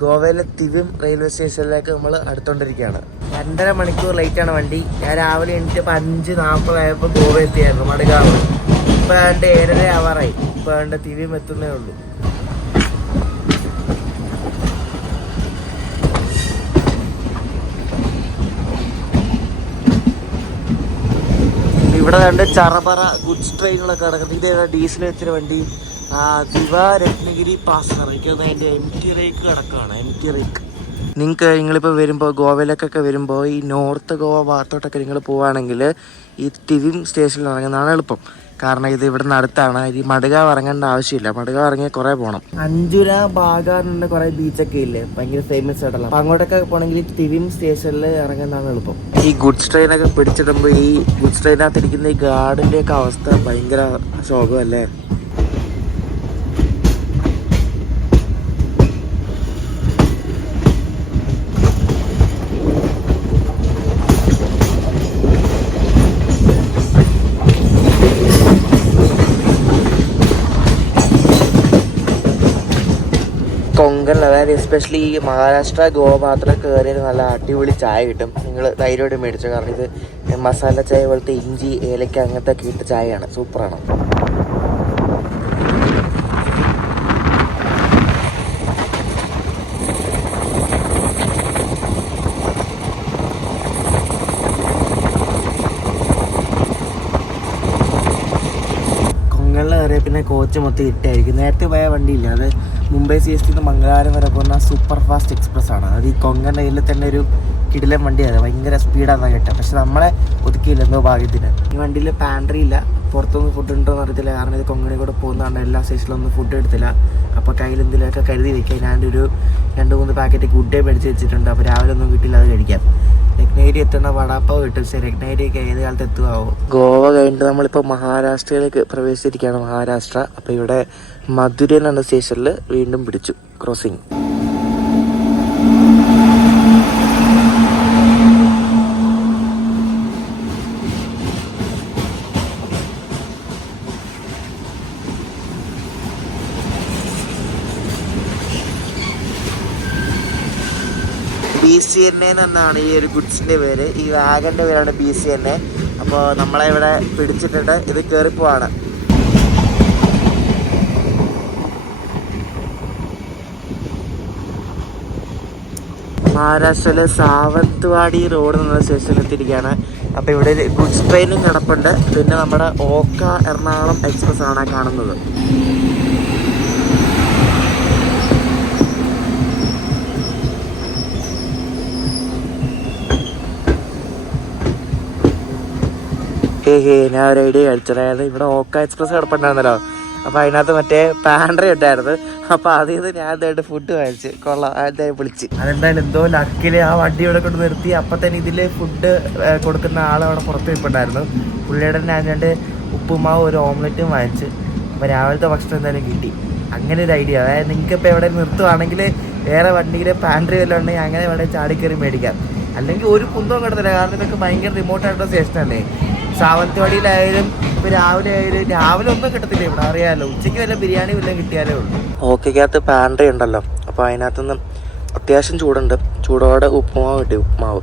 ഗോവയിലെ തിവിം റെയിൽവേ സ്റ്റേഷനിലേക്ക് നമ്മൾ അടുത്തോണ്ടിരിക്കുകയാണ്. 2.5 മണിക്കൂർ ലേറ്റാണ് വണ്ടി. ഞാൻ രാവിലെ എണീറ്റപ്പോൾ 5:40 ആയപ്പോൾ ഗോവ എത്തിയായിരുന്നു, മടുകാവ്. ഇപ്പോൾ 7:30 ആവാറായി. ഇപ്പോൾ തിവിം എത്തുന്നേ ഉള്ളൂ. ഇവിടെ കണ്ട് ചറപറ ഗുഡ്സ് ട്രെയിനുകളൊക്കെ കിടക്കുന്നത്. ഇതേതാ ഡീസൽ വെച്ചൊരു വണ്ടി, ദിവ രത്നഗിരി പാസ് ഇറക്കുന്നത്. അതിൻ്റെ MT റേക്ക് കിടക്കുകയാണ്. MT റേക്ക് നിങ്ങളിപ്പോൾ വരുമ്പോൾ ഗോവയിലേക്കൊക്കെ വരുമ്പോൾ ഈ നോർത്ത് ഗോവ ഭാഗത്തോട്ടൊക്കെ നിങ്ങൾ പോവുകയാണെങ്കിൽ ഈ തിവിം സ്റ്റേഷനിൽ ഇറങ്ങുന്നതാണ് എളുപ്പം. കാരണം ഇത് ഇവിടെ നിന്ന് അടുത്താണ്. ഈ മടുകാവ് ഇറങ്ങേണ്ട ആവശ്യമില്ല. മടുകാവ് ഇറങ്ങിയാൽ കുറേ പോകണം. അഞ്ചുര ബാഗാറിൻ്റെ കുറേ ബീച്ചൊക്കെ ഇല്ലേ, ഭയങ്കര ഫേമസ് ആയിട്ടുള്ള. അപ്പം അങ്ങോട്ടൊക്കെ പോകണമെങ്കിൽ തിവിം സ്റ്റേഷനിൽ ഇറങ്ങുന്നതാണ് എളുപ്പം. ഈ ഗുഡ്സ് ട്രെയിനൊക്കെ പിടിച്ചിടുമ്പോൾ ഈ ഗുഡ്സ് ട്രെയിനകത്ത് ഇരിക്കുന്ന ഈ ഗാർഡിൻ്റെയൊക്കെ അവസ്ഥ ഭയങ്കര ശോകമല്ലേ. കൊങ്കൺ, അതായത് എസ്പെഷ്യലി ഈ മഹാരാഷ്ട്ര ഗോവ ഭാഗത്തൊക്കെ കയറിയത് നല്ല അടിപൊളി ചായ കിട്ടും. നിങ്ങൾ ധൈര്യമായിട്ട് മേടിച്ചു, കാരണം ഇത് മസാല ചായ പോലത്തെ ഇഞ്ചി ഏലക്ക അങ്ങനത്തെ ഒക്കെ ഇട്ട് ചായയാണ്, സൂപ്പറാണ്. പിന്നെ കോച്ച് മൊത്തം ഇട്ടായിരിക്കും. നേരത്തെ പോയ വണ്ടിയില്ല, അത് മുംബൈ CST നിന്ന് മംഗലാപുരം വരെ പോകുന്ന സൂപ്പർ ഫാസ്റ്റ് എക്സ്പ്രസ് ആണ്. അത് ഈ കൊങ്കൺ റെയിലിൽ തന്നെ ഒരു കിടിലൻ വണ്ടിയാണ്, ഭയങ്കര സ്പീഡാണെന്ന് കേട്ടത്. പക്ഷെ നമ്മളെ ഒതുക്കിയില്ല എന്തോ ഭാഗ്യത്തിന്. ഈ വണ്ടിയിൽ പാൻട്രി ഇല്ല, പുറത്തൊന്നും ഫുഡ് ഉണ്ടോ എന്ന് അറിയത്തില്ല. കാരണം ഇത് കൊങ്കണി കൂടെ പോകുന്നതാണ്, എല്ലാ സ്റ്റേഷനിലൊന്നും ഫുഡ് എടുത്തില്ല. അപ്പോൾ കയ്യിൽ എന്തെങ്കിലുമൊക്കെ കരുതി വെക്കാം. ഞാനൊരു 2-3 പാക്കറ്റ് ഗുഡ് ഡേ മേടിച്ച് വെച്ചിട്ടുണ്ട്. അപ്പോൾ രാവിലെ ഒന്നും കിട്ടില്ല, അത് കഴിക്കാം. രത്നഗിരി എത്തുന്ന വടാപ്പാവ് കിട്ടും. പക്ഷേ രത്നഗിരിയൊക്കെ ഏത് കാലത്ത് എത്തുമാവോ. ഗോവ കഴിഞ്ഞിട്ട് നമ്മളിപ്പോൾ മഹാരാഷ്ട്രയിലേക്ക് പ്രവേശിച്ചിരിക്കുകയാണ്. മഹാരാഷ്ട്ര. അപ്പോൾ ഇവിടെ മധുരയിൽ എന്ന സ്റ്റേഷനിൽ വീണ്ടും പിടിച്ചു ക്രോസിങ്. BCNA എന്നാണ് ഈ ഒരു ഗുഡ്സിൻ്റെ പേര്. ഈ വാഗൻ്റെ പേരാണ് BCNA. അപ്പോൾ നമ്മളെ ഇവിടെ പിടിച്ചിട്ടുണ്ട്. ഇത് കയറിപ്പോവാണ്. മഹാരാഷ്ട്രയിലെ സാവന്ത്വാടി റോഡ് എന്ന സ്റ്റേഷനിൽ എത്തിയിരിക്കുകയാണ്. അപ്പോൾ ഇവിടെ ഗുഡ്സ് ട്രെയിനും കിടപ്പുണ്ട്. പിന്നെ നമ്മുടെ ഓക്ക എറണാകുളം എക്സ്പ്രസ് ആണ് കാണുന്നത്. ഞാൻ ഒരു ഐഡിയ കളിച്ചത്. അതായത് ഇവിടെ ഓക്ക എക്സ്പ്രസ് കിടപ്പുണ്ടായിരുന്നല്ലോ, അപ്പോൾ അതിനകത്ത് മറ്റേ പാൻട്രി ഉണ്ടായിരുന്നു. അപ്പോൾ അതിൽ നിന്ന് ഞാൻ എന്തായിട്ട് ഫുഡ് കഴിച്ച് കൊള്ളാം, എന്തായാലും വിളിച്ച്. അതെന്തായാലും എന്തോ ലക്കിൽ ആ വണ്ടി ഇവിടെ കൊണ്ട് നിർത്തി. അപ്പം തന്നെ ഇതിൽ ഫുഡ് കൊടുക്കുന്ന ആളവിടെ പുറത്ത് നിൽപ്പുണ്ടായിരുന്നു. പുള്ളിയുടെ ഞാൻ 2 ഉപ്പുമാവ് 1 ഓംലെറ്റും വാങ്ങിച്ച്. അപ്പോൾ രാവിലത്തെ ഭക്ഷണം എന്തായാലും കിട്ടി. അങ്ങനെ ഒരു ഐഡിയ. അതായത് നിങ്ങൾക്കിപ്പോൾ എവിടെ നിർത്തുവാണെങ്കിൽ വേറെ വണ്ടിയിൽ പാൻട്രി വല്ലതും ഉണ്ടെങ്കിൽ അങ്ങനെ വേണമെങ്കിൽ ചാടിക്കയറി മേടിക്കാം. അല്ലെങ്കിൽ ഒരു കുന്തവും കിടത്തില്ല, കാരണം ഇതൊക്കെ ഭയങ്കര റിമോട്ടായിട്ടുള്ള സ്റ്റേഷനല്ലേ. സാവന്ത്വാടിയിലായാലും ഇപ്പോൾ രാവിലെ ഒന്നും കിട്ടത്തില്ല ഇവിടെ, അറിയാമല്ലോ. ഉച്ചയ്ക്ക് വല്ല ബിരിയാണി വല്ലതും കിട്ടിയാലേ ഉള്ളൂ. ഓക്കകത്ത് പാൻട്രി ഉണ്ടല്ലോ, അപ്പോൾ അതിനകത്തുനിന്ന് അത്യാവശ്യം ചൂടുണ്ട്. ചൂടോടെ ഉപ്പുമാവ് കിട്ടി, ഉപ്പുമാവ്.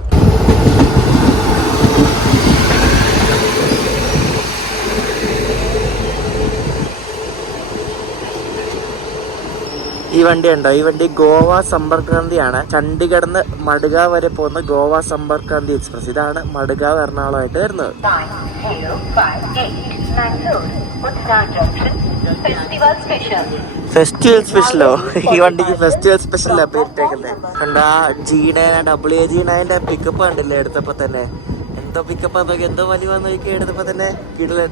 ഈ വണ്ടി ഉണ്ടോ, ഈ വണ്ടി ഗോവ സമ്പർക്ക് ക്രാന്തിയാണ്. ചണ്ഡീഗഡിൽ നിന്ന് മഡ്ഗാവ് വരെ പോകുന്ന ഗോവ സമ്പർക്ക് ക്രാന്തി എക്സ്പ്രസ്. ഇതാണ് മഡ്ഗാവ് എറണാകുളമായിട്ട് വരുന്നത്. ഫെസ്റ്റിവൽ സ്പെഷ്യലോ? ഈ വണ്ടിക്ക് ഫെസ്റ്റിവൽ സ്പെഷ്യലാ പേരിട്ടേക്കുന്നത്. എന്താ G9 പിക്കപ്പ് കണ്ടില്ലേ എടുത്തപ്പോ തന്നെ? എന്തോ പിക്കപ്പ് നോക്കി, എന്തോ വലിയ നോക്കി എടുത്തപ്പോ തന്നെ കിടലൻ.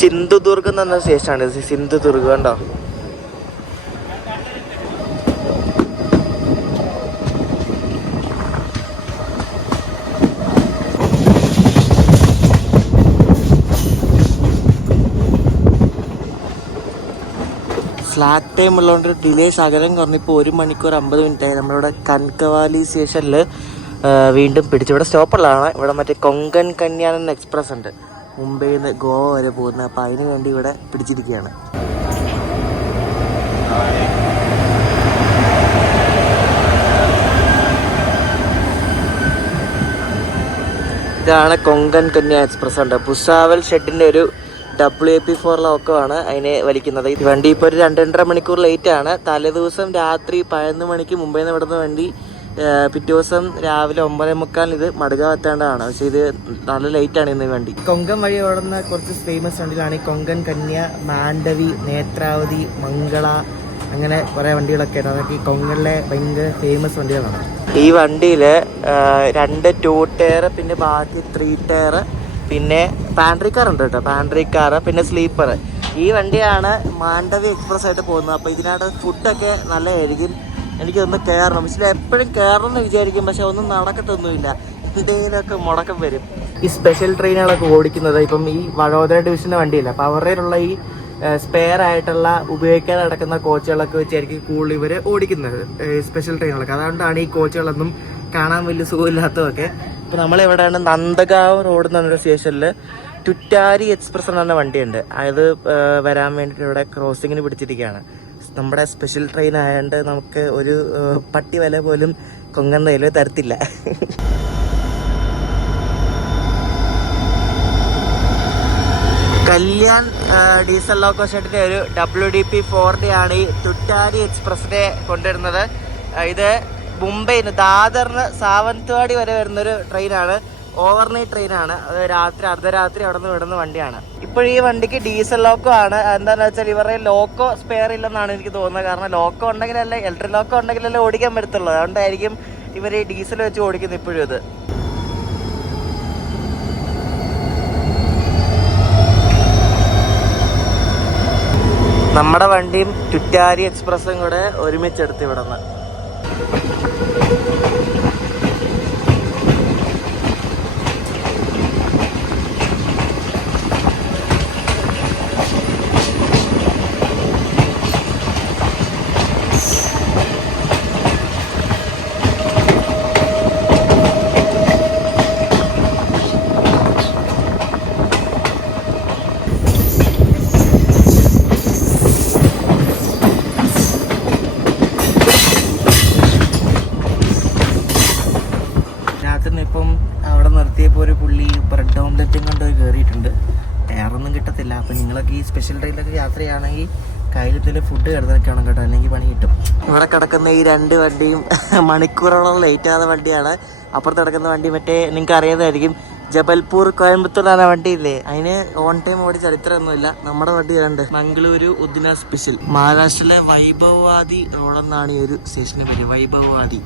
സിന്ധുദുർഗ് എന്ന സ്റ്റേഷനാണ് ഇത്. സിന്ധുദുർഗ് കണ്ടോ? സ്ലാക്ക് ടൈം ഉള്ളതുകൊണ്ട് ഡിലേ ശകലം കുറഞ്ഞിപ്പോൾ 1 മണിക്കൂർ 50 മിനിറ്റായി. നമ്മളിവിടെ കൻകവാലി സ്റ്റേഷനിൽ വീണ്ടും പിടിച്ചു. ഇവിടെ സ്റ്റോപ്പുള്ളതാണ്. ഇവിടെ മറ്റേ കൊങ്കൺ കന്യാനൻ എക്സ്പ്രസ് ഉണ്ട്, മുംബൈയിൽ നിന്ന് ഗോവ വരെ പോകുന്നത്. അപ്പോൾ അതിന് വേണ്ടി ഇവിടെ പിടിച്ചിരിക്കുകയാണ്. ഇതാണ് കൊങ്കൺ കന്യ എക്സ്പ്രസ് ഉണ്ട്. ഭുസാവൽ ഷെഡിൻ്റെ ഒരു WAP4 ലോക്കമാണ് അതിനെ വലിക്കുന്നത്. ഈ വണ്ടി ഇപ്പോൾ ഒരു 2-2.5 മണിക്കൂർ ലേറ്റ് ആണ്. തലേദിവസം രാത്രി 11 മണിക്ക് മുംബൈയിൽ നിന്ന് വിടുന്ന വണ്ടി പിറ്റേ ദിവസം രാവിലെ 9:45 ഇത് മഡ്ഗാവ് എത്തേണ്ടതാണ്. പക്ഷേ ഇത് നല്ല ലേറ്റാണ് ഇന്ന് വണ്ടി. കൊങ്കൺ വഴി ഓടുന്ന കുറച്ച് ഫേമസ് വണ്ടികളാണ് ഈ കൊങ്കൺ കന്യ, മാണ്ഡവി, നേത്രാവതി, മംഗള, അങ്ങനെ കുറേ വണ്ടികളൊക്കെ ഉണ്ട്. അതൊക്കെ ഈ കൊങ്കണിലെ ഭയങ്കര ഫേമസ് വണ്ടികളാണ്. ഈ വണ്ടിയിൽ 2 2 ടയർ, പിന്നെ ബാക്കി 3 ടയർ, പിന്നെ പാൻട്രി കാർ ഉണ്ട് കേട്ടോ, പാൻട്രി കാർ, പിന്നെ സ്ലീപ്പർ. ഈ വണ്ടിയാണ് മാണ്ഡവി എക്സ്പ്രസ് ആയിട്ട് പോകുന്നത്. അപ്പോൾ ഇതിനകത്ത് ഫുഡൊക്കെ നല്ലതായിരിക്കും. എനിക്കൊന്ന് കയറണം, പക്ഷേ എപ്പോഴും കയറണം എന്ന് വിചാരിക്കും, പക്ഷെ ഒന്നും നടക്കത്തൊന്നുമില്ല, എന്തെങ്കിലുമൊക്കെ മുടക്കം വരും. ഈ സ്പെഷ്യൽ ട്രെയിനുകളൊക്കെ ഓടിക്കുന്നത് ഇപ്പം ഈ വഡോദര ഡിവിഷൻ്റെ വണ്ടിയില്ല, അപ്പോൾ അവരുടെയുള്ള ഈ സ്പെയർ ആയിട്ടുള്ള ഉപയോഗിക്കാതെ നടക്കുന്ന കോച്ചുകളൊക്കെ വെച്ചായിരിക്കും കൂടുതൽ ഇവർ ഓടിക്കുന്നത്, സ്പെഷ്യൽ ട്രെയിനുകളൊക്കെ. അതുകൊണ്ടാണ് ഈ കോച്ചുകളൊന്നും കാണാൻ വലിയ സുഖമില്ലാത്തതൊക്കെ. ഇപ്പോൾ നമ്മളിവിടെയാണ് നന്ദഗാവ് റോഡ് എന്ന് പറഞ്ഞൊരു സ്റ്റേഷനിൽ ടുറ്റാരി എക്സ്പ്രസ് എന്ന് പറഞ്ഞ വണ്ടിയുണ്ട്. അത് വരാൻ വേണ്ടിയിട്ട് ഇവിടെ ക്രോസിങ്ങിന് പിടിച്ചിരിക്കുകയാണ്. നമ്മുടെ സ്പെഷ്യൽ ട്രെയിൻ ആയതുകൊണ്ട് നമുക്ക് ഒരു പട്ടി വില പോലും കൊങ്കൺ റെയിൽവേ തരത്തില്ല. കല്യാൺ ഡീസൽ ലോക്കോ ഷെഡിൻ്റെ ഒരു WDP4D ആണ് ഈ ടുറ്റാരി എക്സ്പ്രസിനെ കൊണ്ടുവരുന്നത്. ഇത് മുംബൈന്ന് ദാദറിന് സാവന്ത്വാടി വരെ വരുന്നൊരു ട്രെയിനാണ്, ഓവർനൈറ്റ് ട്രെയിനാണ്. അത് രാത്രി അർദ്ധരാത്രി അവിടെ നിന്ന് വിടുന്ന വണ്ടിയാണ്. ഇപ്പോൾ ഈ വണ്ടിക്ക് ഡീസൽ ലോക്കോ ആണ്. എന്താണെന്ന് വെച്ചാൽ ഇവരുടെ ലോക്കോ സ്പെയർ ഇല്ലെന്നാണ് എനിക്ക് തോന്നുന്നത്. കാരണം ലോക്കോ ഉണ്ടെങ്കിലല്ലേ, ഇലക്ട്രിക് ലോക്കോ ഉണ്ടെങ്കിലല്ലേ ഓടിക്കാൻ പറ്റത്തുള്ളൂ. അതുകൊണ്ടായിരിക്കും ഇവർ ഈ ഡീസൽ വെച്ച് ഓടിക്കുന്നത് ഇപ്പോഴും. ഇത് നമ്മുടെ വണ്ടിയും ടുറ്റാരി എക്സ്പ്രസും കൂടെ ഒരുമിച്ചെടുത്ത് ഇവിടുന്ന്. ഇപ്പം അവിടെ നിർത്തിയപ്പോൾ ഒരു പുള്ളി ബ്രെഡ് ഓംലെറ്റും കൊണ്ടുപോയി കയറിയിട്ടുണ്ട്. ടയറൊന്നും കിട്ടത്തില്ല. അപ്പം നിങ്ങളൊക്കെ ഈ സ്പെഷ്യൽ ട്രെയിനിലൊക്കെ യാത്രയാണെങ്കിൽ കയ്യിലത്തിൽ ഫുഡ് കിടന്നൊക്കെ വേണം കേട്ടോ, അല്ലെങ്കിൽ പണി കിട്ടും. ഇവിടെ കിടക്കുന്ന ഈ 2 വണ്ടിയും മണിക്കൂറോളം ലേറ്റ് ആകുന്ന വണ്ടിയാണ്. അപ്പുറത്ത് കിടക്കുന്ന വണ്ടി മറ്റേ നിങ്ങൾക്ക് അറിയാതായിരിക്കും, ജബൽപൂർ കോയമ്പത്തൂരാണ് വണ്ടിയില്ലേ, അതിന് ഓൺ ടൈം ഓടി ചരിത്രമൊന്നുമില്ല. നമ്മുടെ വണ്ടി കണ്ട് മംഗളൂരു ഉദ്ന സ്പെഷ്യൽ. മഹാരാഷ്ട്രയിലെ വൈഭവവാദി റോഡെന്നാണ് ഈ ഒരു സ്റ്റേഷൻ്റെ പേര്, വൈഭവവാദി.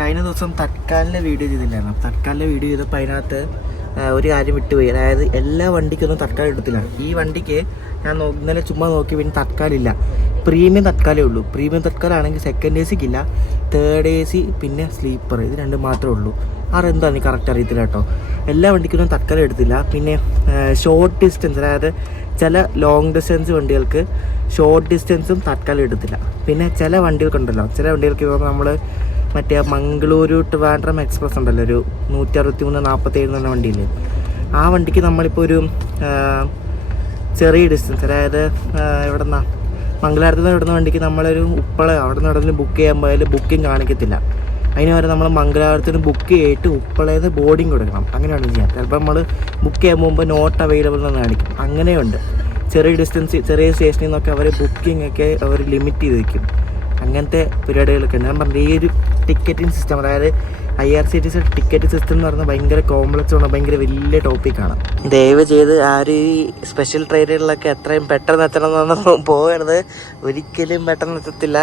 കഴിഞ്ഞ ദിവസം തത്കാലിൻ്റെ വീഡിയോ ചെയ്തില്ലായിരുന്നു. തത്കാലിൻ്റെ വീഡിയോ ചെയ്തപ്പോൾ അതിനകത്ത് ഒരു കാര്യം വിട്ടുപോയി. അതായത് എല്ലാ വണ്ടിക്കൊന്നും തത്കാലം എടുത്തില്ല. ഈ വണ്ടിക്ക് ഞാൻ ഇന്നലെ ചുമ്മാ നോക്കി, പിന്നെ തത്കാലില്ല, പ്രീമിയം തത്കാലേ ഉള്ളൂ. പ്രീമിയം തത്കാലാണെങ്കിൽ സെക്കൻഡ് AC ക്കില്ല, തേർഡ് AC, പിന്നെ സ്ലീപ്പർ, ഇത് 2 മാത്രമേ ഉള്ളൂ. എന്താ എനിക്ക് കറക്റ്റ് അറിയത്തില്ല കേട്ടോ. എല്ലാ വണ്ടിക്കൊന്നും തത്കാലം എടുത്തില്ല. പിന്നെ ഷോർട്ട് ഡിസ്റ്റൻസ്, അതായത് ചില ലോങ് ഡിസ്റ്റൻസ് വണ്ടികൾക്ക് ഷോർട്ട് ഡിസ്റ്റൻസും തത്കാലം എടുത്തില്ല. പിന്നെ ചില വണ്ടികൾക്കുണ്ടല്ലോ, ചില വണ്ടികൾക്ക് ഇപ്പോൾ നമ്മൾ മറ്റേ മംഗളൂരു ട്രിവാൻഡ്രം എക്സ്പ്രസ് ഉണ്ടല്ലോ, ഒരു 163-47 എന്ന വണ്ടിയില്ലേ, ആ വണ്ടിക്ക് നമ്മളിപ്പോൾ ഒരു ചെറിയ ഡിസ്റ്റൻസ്, അതായത് എവിടെ നിന്നാ മംഗലാപുരത്ത് നിന്ന് വിടുന്ന വണ്ടിക്ക് നമ്മളൊരു ഉപ്പള അവിടെ നിന്ന് എവിടെയെങ്കിലും ബുക്ക് ചെയ്യാൻ പോയാൽ ബുക്കിംഗ് കാണിക്കത്തില്ല. അതിന് വരെ നമ്മൾ മംഗലാപുരത്തിന് ബുക്ക് ചെയ്തിട്ട് ഉപ്പളയിൽ നിന്ന് ബോർഡിങ് കൊടുക്കണം. അങ്ങനെയാണ് ചെയ്യാം. ചിലപ്പോൾ നമ്മൾ ബുക്ക് ചെയ്യാൻ പോകുമ്പോൾ നോട്ട് അവൈലബിൾ എന്ന് കാണിക്കും. അങ്ങനെയുണ്ട്. ചെറിയ ഡിസ്റ്റൻസ്, ചെറിയ സ്റ്റേഷനിൽ നിന്നൊക്കെ അവർ ബുക്കിംഗ് ഒക്കെ അവർ ലിമിറ്റ് ചെയ്ത് വയ്ക്കും. അങ്ങനത്തെ പരിപാടികളൊക്കെ ഉണ്ട്. ഞാൻ പറഞ്ഞത് ഈ ഒരു ടിക്കറ്റിംഗ് സിസ്റ്റം, അതായത് IRCTC ടിക്കറ്റ് സിസ്റ്റം എന്ന് പറയുന്നത് ഭയങ്കര കോംപ്ലക്സ് ആണ്, ഭയങ്കര വലിയ ടോപ്പിക്കാണ്. ദയവ് ചെയ്ത് ആരും ഈ സ്പെഷ്യൽ ട്രെയിനുകളിലൊക്കെ എത്രയും പെട്ടെന്ന് എത്തണം എന്നൊന്നും പോകരുത്. ഒരിക്കലും പെട്ടെന്ന് എത്തത്തില്ല.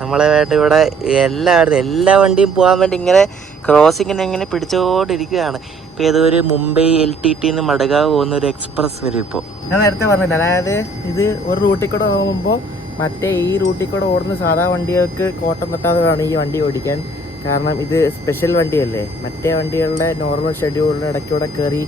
നമ്മളെ വേണ്ട ഇവിടെ എല്ലാ വണ്ടിയും പോകാൻ വേണ്ടി ഇങ്ങനെ ക്രോസിങ്ങിനെ ഇങ്ങനെ പിടിച്ചുകൊണ്ടിരിക്കുകയാണ്. ഇപ്പോൾ ഏതൊരു മുംബൈ LTT മഡഗാവ് പോകുന്ന ഒരു എക്സ്പ്രസ് വരും. ഇപ്പോൾ ഞാൻ നേരത്തെ പറഞ്ഞില്ല, അതായത് ഇത് ഒരു റൂട്ടിൽ കൂടെ പോകുമ്പോൾ മറ്റേ ഈ റൂട്ടിൽ കൂടെ ഓടുന്ന സാധാ വണ്ടികൾക്ക് കോട്ടം തട്ടാതെ വേണം ഈ വണ്ടി ഓടിക്കാൻ. കാരണം ഇത് സ്പെഷ്യൽ വണ്ടിയല്ലേ. മറ്റേ വണ്ടികളുടെ നോർമൽ ഷെഡ്യൂളിന് ഇടയ്ക്കൂടെ കയറി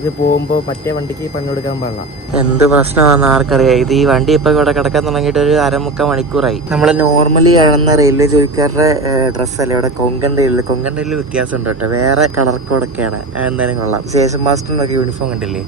ഇത് പോകുമ്പോൾ മറ്റേ വണ്ടിക്ക് പണിയെടുക്കാൻ പാടില്ല. എന്ത് പ്രശ്നമാണെന്ന് ആർക്കറിയാം. ഇത് ഈ വണ്ടി ഇപ്പം ഇവിടെ കിടക്കാൻ തുടങ്ങിയിട്ട് ഒരു 1/4 മണിക്കൂറായി. നമ്മൾ നോർമലി കാണുന്ന റെയിൽവേ ജോലിക്കാരുടെ ഡ്രസ്സല്ലേ ഇവിടെ കൊങ്കൺ റെയിലിൽ വ്യത്യാസമുണ്ട് കേട്ടോ. വേറെ കളർ കോഡൊക്കെയാണ്. എന്തായാലും കൊള്ളാം. സ്റ്റേഷൻ മാസ്റ്ററിനൊക്കെ യൂണിഫോം കണ്ടില്ലേ.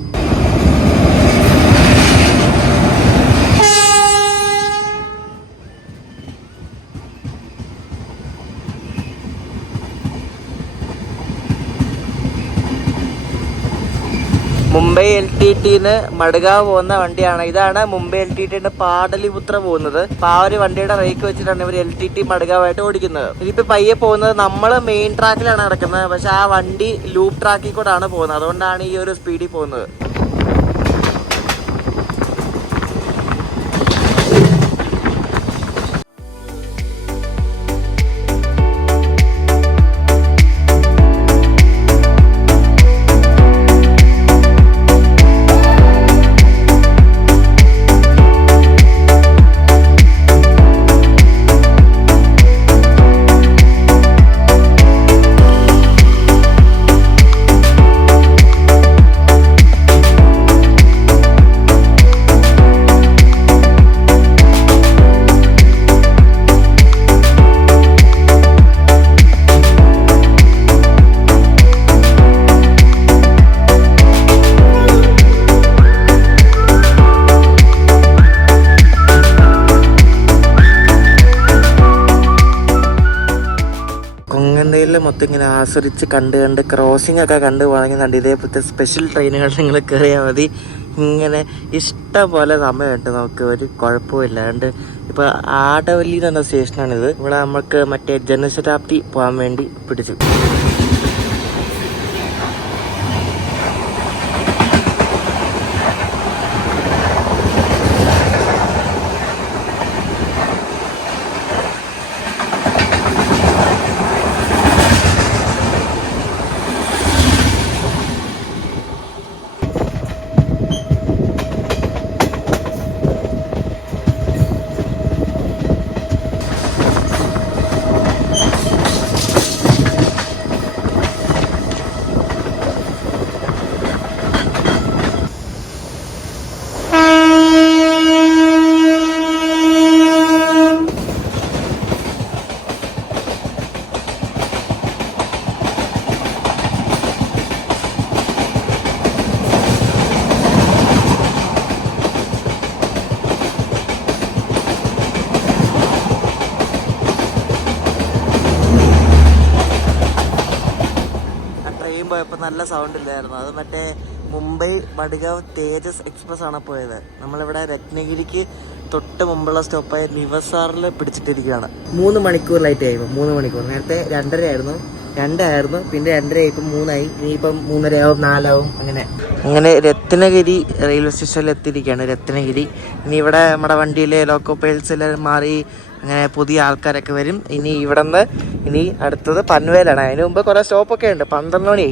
മുംബൈ LTTന്ന് മഡ്ഗാവ് പോകുന്ന വണ്ടിയാണ്. ഇതാണ് മുംബൈ LTTന്ന് പാടലിപുത്ര പോകുന്നത്. അപ്പൊ ആ ഒരു വണ്ടിയുടെ റേക്ക് വെച്ചിട്ടാണ് ഇവർ LTT മഡ്ഗാവായിട്ട് ഓടിക്കുന്നത്. ഇതിപ്പോ പയ്യെ പോകുന്നത് നമ്മൾ മെയിൻ ട്രാക്കിലാണ് നടക്കുന്നത്. പക്ഷെ ആ വണ്ടി ലൂപ്പ് ട്രാക്കിൽ കൂടെ ആണ് പോകുന്നത്. അതുകൊണ്ടാണ് ഈ ഒരു സ്പീഡിൽ പോകുന്നത്. മൊത്തം ഇങ്ങനെ ആസ്വദിച്ച് കണ്ട് ക്രോസിംഗ് ഒക്കെ കണ്ടു പോകണമെങ്കിൽ ഇതേപോലത്തെ സ്പെഷ്യൽ ട്രെയിനുകൾ നിങ്ങൾ കയറിയാൽ മതി. ഇങ്ങനെ ഇഷ്ടം പോലെ സമയമുണ്ട്, നമുക്ക് ഒരു കുഴപ്പമില്ല. അതുകൊണ്ട് ഇപ്പോൾ ആടവല്ലി എന്ന് പറഞ്ഞ സ്റ്റേഷനാണിത്. ഇവിടെ നമുക്ക് മറ്റേ ജനശതാബ്ദി പോകാൻ വേണ്ടി പിടിച്ചു. പോയപ്പോൾ നല്ല സൗണ്ട് ഇല്ലായിരുന്നു. അത് മറ്റേ മുംബൈ മഡ്ഗാവ് തേജസ് എക്സ്പ്രസ് ആണ് പോയത്. നമ്മളിവിടെ രത്നഗിരിക്ക് തൊട്ട് മുമ്പുള്ള സ്റ്റോപ്പായ നിവസാറിൽ പിടിച്ചിട്ടിരിക്കുകയാണ്. 3 മണിക്കൂർ ലൈറ്റ് ആയി. 3 മണിക്കൂർ. നേരത്തെ 2:30 ആയിരുന്നു, 2 ആയിരുന്നു, പിന്നെ 2:30 ഇപ്പം 3 ആയി. ഇനിയിപ്പം 3:30 ആവും, 4 ആവും. അങ്ങനെ രത്നഗിരി റെയിൽവേ സ്റ്റേഷനിൽ എത്തിയിരിക്കുകയാണ്. രത്നഗിരി ഇനി ഇവിടെ നമ്മുടെ വണ്ടിയിലെ ലോക്കോ പൈൽസ് എല്ലാം മാറി അങ്ങനെ പുതിയ ആൾക്കാരൊക്കെ വരും. ഇനി അടുത്തത് പൻവേലാണ്. അതിന് മുമ്പ് കുറേ സ്റ്റോപ്പൊക്കെ ഉണ്ട്. 12 മണി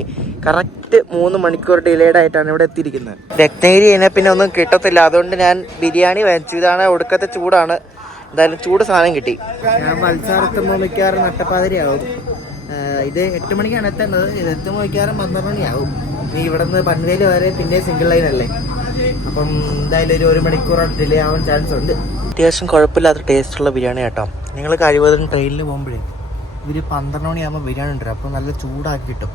കറക്റ്റ് 3 മണിക്കൂർ ഡിലേഡ് ആയിട്ടാണ് ഇവിടെ എത്തിയിരിക്കുന്നത്. രത്നഗിരി കഴിഞ്ഞാൽ പിന്നെ ഒന്നും കിട്ടത്തില്ല. അതുകൊണ്ട് ഞാൻ ബിരിയാണി വാങ്ങിച്ചു. ഇതാണ് ഒടുക്കത്തെ ചൂടാണ്. എന്തായാലും ചൂട് സാധനം കിട്ടി. ഞാൻ മത്സരത്തുമ്പോൾ മിക്കവാറും നട്ടപ്പാതിരിയാവും. ഇത് 8 മണിക്കാണ് എത്തേണ്ടത്. ഇത് എത്തുമ്പോൾ മിക്കവാറും 12 മണിയാവും. ഇനി ഇവിടെ നിന്ന് പൻവേൽ വരെ പിന്നെ സിംഗിൾ ലൈൻ അല്ലേ. അപ്പം എന്തായാലും ഒരു മണിക്കൂർ ഡിലേ ആവാൻ ചാൻസ് ഉണ്ട്. അത്യാവശ്യം കുഴപ്പമില്ലാത്ത ടേസ്റ്റുള്ള ബിരിയാണി കേട്ടോ. നിങ്ങൾ കഴിവതും ട്രെയിനിൽ പോകുമ്പോഴേ ഇവർ 12 മണിയാകുമ്പോൾ ബിരിയാണി കൊണ്ടുവരും. അപ്പോൾ നല്ല ചൂടാക്കി കിട്ടും,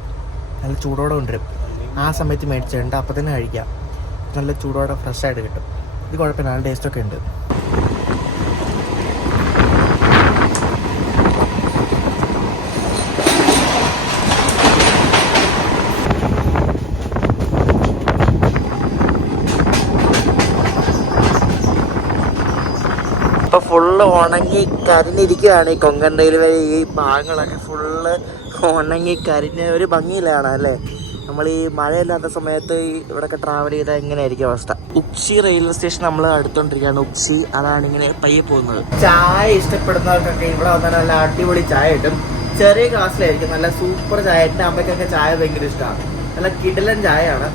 നല്ല ചൂടോടെ കൊണ്ടുവരും. ആ സമയത്ത് മേടിച്ചിട്ടുണ്ട്, അപ്പോൾ തന്നെ കഴിക്കാം. നല്ല ചൂടോടെ ഫ്രഷ് ആയിട്ട് കിട്ടും. ഇത് കുഴപ്പമില്ല, നല്ല ടേസ്റ്റൊക്കെ ഉണ്ട്. ഇപ്പോൾ ഫുള്ള് ഉണങ്ങി കരിഞ്ഞിരിക്കുകയാണ് ഈ കൊങ്കൺ റെയിൽവേ. ഈ ഭാഗങ്ങളൊക്കെ ഫുള്ള് ഉണങ്ങി കരിഞ്ഞ് ഒരു ഭംഗിയിലാണ് അല്ലേ. നമ്മൾ ഈ മഴയില്ലാത്ത സമയത്ത് ഇവിടെയൊക്കെ ട്രാവൽ ചെയ്താൽ ഇങ്ങനെയായിരിക്കും അവസ്ഥ. ഉപ്സി റെയിൽവേ സ്റ്റേഷൻ നമ്മൾ അടുത്തോണ്ടിരിക്കുകയാണ്. ഉപ്സി, അതാണ് ഇങ്ങനെ പയ്യെ പോകുന്നത്. ചായ ഇഷ്ടപ്പെടുന്നവർക്കൊക്കെ ഇവിടെ വന്നാൽ നല്ല അടിപൊളി ചായ കിട്ടും. ചെറിയ ഗ്ലാസ്സിലായിരിക്കും, നല്ല സൂപ്പർ ചായ. എൻ്റെ അമ്മയ്ക്കൊക്കെ ചായ ഭയങ്കര ഇഷ്ടമാണ്. നല്ല കിടിലൻ ചായയാണ്.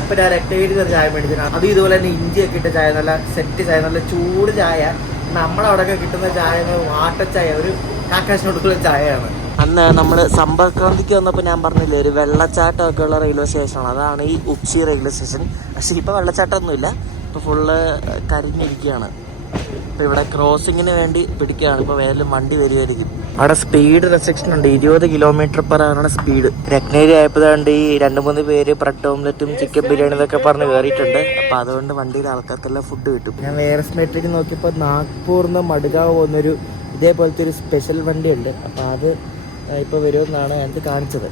ഇപ്പം ഞാൻ രക്തഗിരി ഒരു ചായ മേടിച്ചിട്ടാണ്. അതും ഇതുപോലെ തന്നെ ഇഞ്ചിയൊക്കെ ഇട്ട ചായ, നല്ല സെറ്റ് ചായ, നല്ല ചൂട് ചായ. നമ്മുടെ അവിടെയൊക്കെ കിട്ടുന്ന ചായ വാട്ടച്ചായ, ഒരു കാക്കാശിനോടുള്ള ചായയാണ്. അന്ന് നമ്മൾ സമ്പർക്രാന്തിക്ക് വന്നപ്പോൾ ഞാൻ പറഞ്ഞില്ലേ ഒരു വെള്ളച്ചാട്ടമൊക്കെ ഉള്ള റെയിൽവേ സ്റ്റേഷനാണ്. അതാണ് ഈ ഉച്ചി റെയിൽവേ സ്റ്റേഷൻ. പക്ഷേ ഇപ്പോൾ വെള്ളച്ചാട്ടമൊന്നുമില്ല, ഇപ്പോൾ ഫുള്ള് കരിഞ്ഞിരിക്കുകയാണ്. ഇപ്പോൾ ഇവിടെ ക്രോസിങ്ങിന് വേണ്ടി പിടിക്കുകയാണ്. ഇപ്പോൾ വേറെ വണ്ടി വരുമായിരിക്കും. അവിടെ സ്പീഡ് റെസ്ട്രിക്ഷൻ ഉണ്ട്, 20 km/h സ്പീഡ്. രത്നേരി ആയപ്പോഴാണ്ട് ഈ 2-3 പേര് ബ്രെഡ് ഓംലെറ്റും ചിക്കൻ ബിരിയാണി എന്നൊക്കെ പറഞ്ഞ് കയറിയിട്ടുണ്ട്. അപ്പോൾ അതുകൊണ്ട് വണ്ടിയിൽ ആൾക്കാർക്കെല്ലാം ഫുഡ് കിട്ടും. ഞാൻ വേറെ മെട്രിക്ക് നോക്കിയപ്പോൾ നാഗ്പൂരിൽ നിന്ന് മഡ്ഗാവ് പോകുന്നൊരു ഇതേപോലത്തെ ഒരു സ്പെഷ്യൽ വണ്ടിയുണ്ട്. അപ്പോൾ അത് ഇപ്പോൾ വരുമെന്നാണ് ഞങ്ങൾക്ക് കാണിച്ചത്.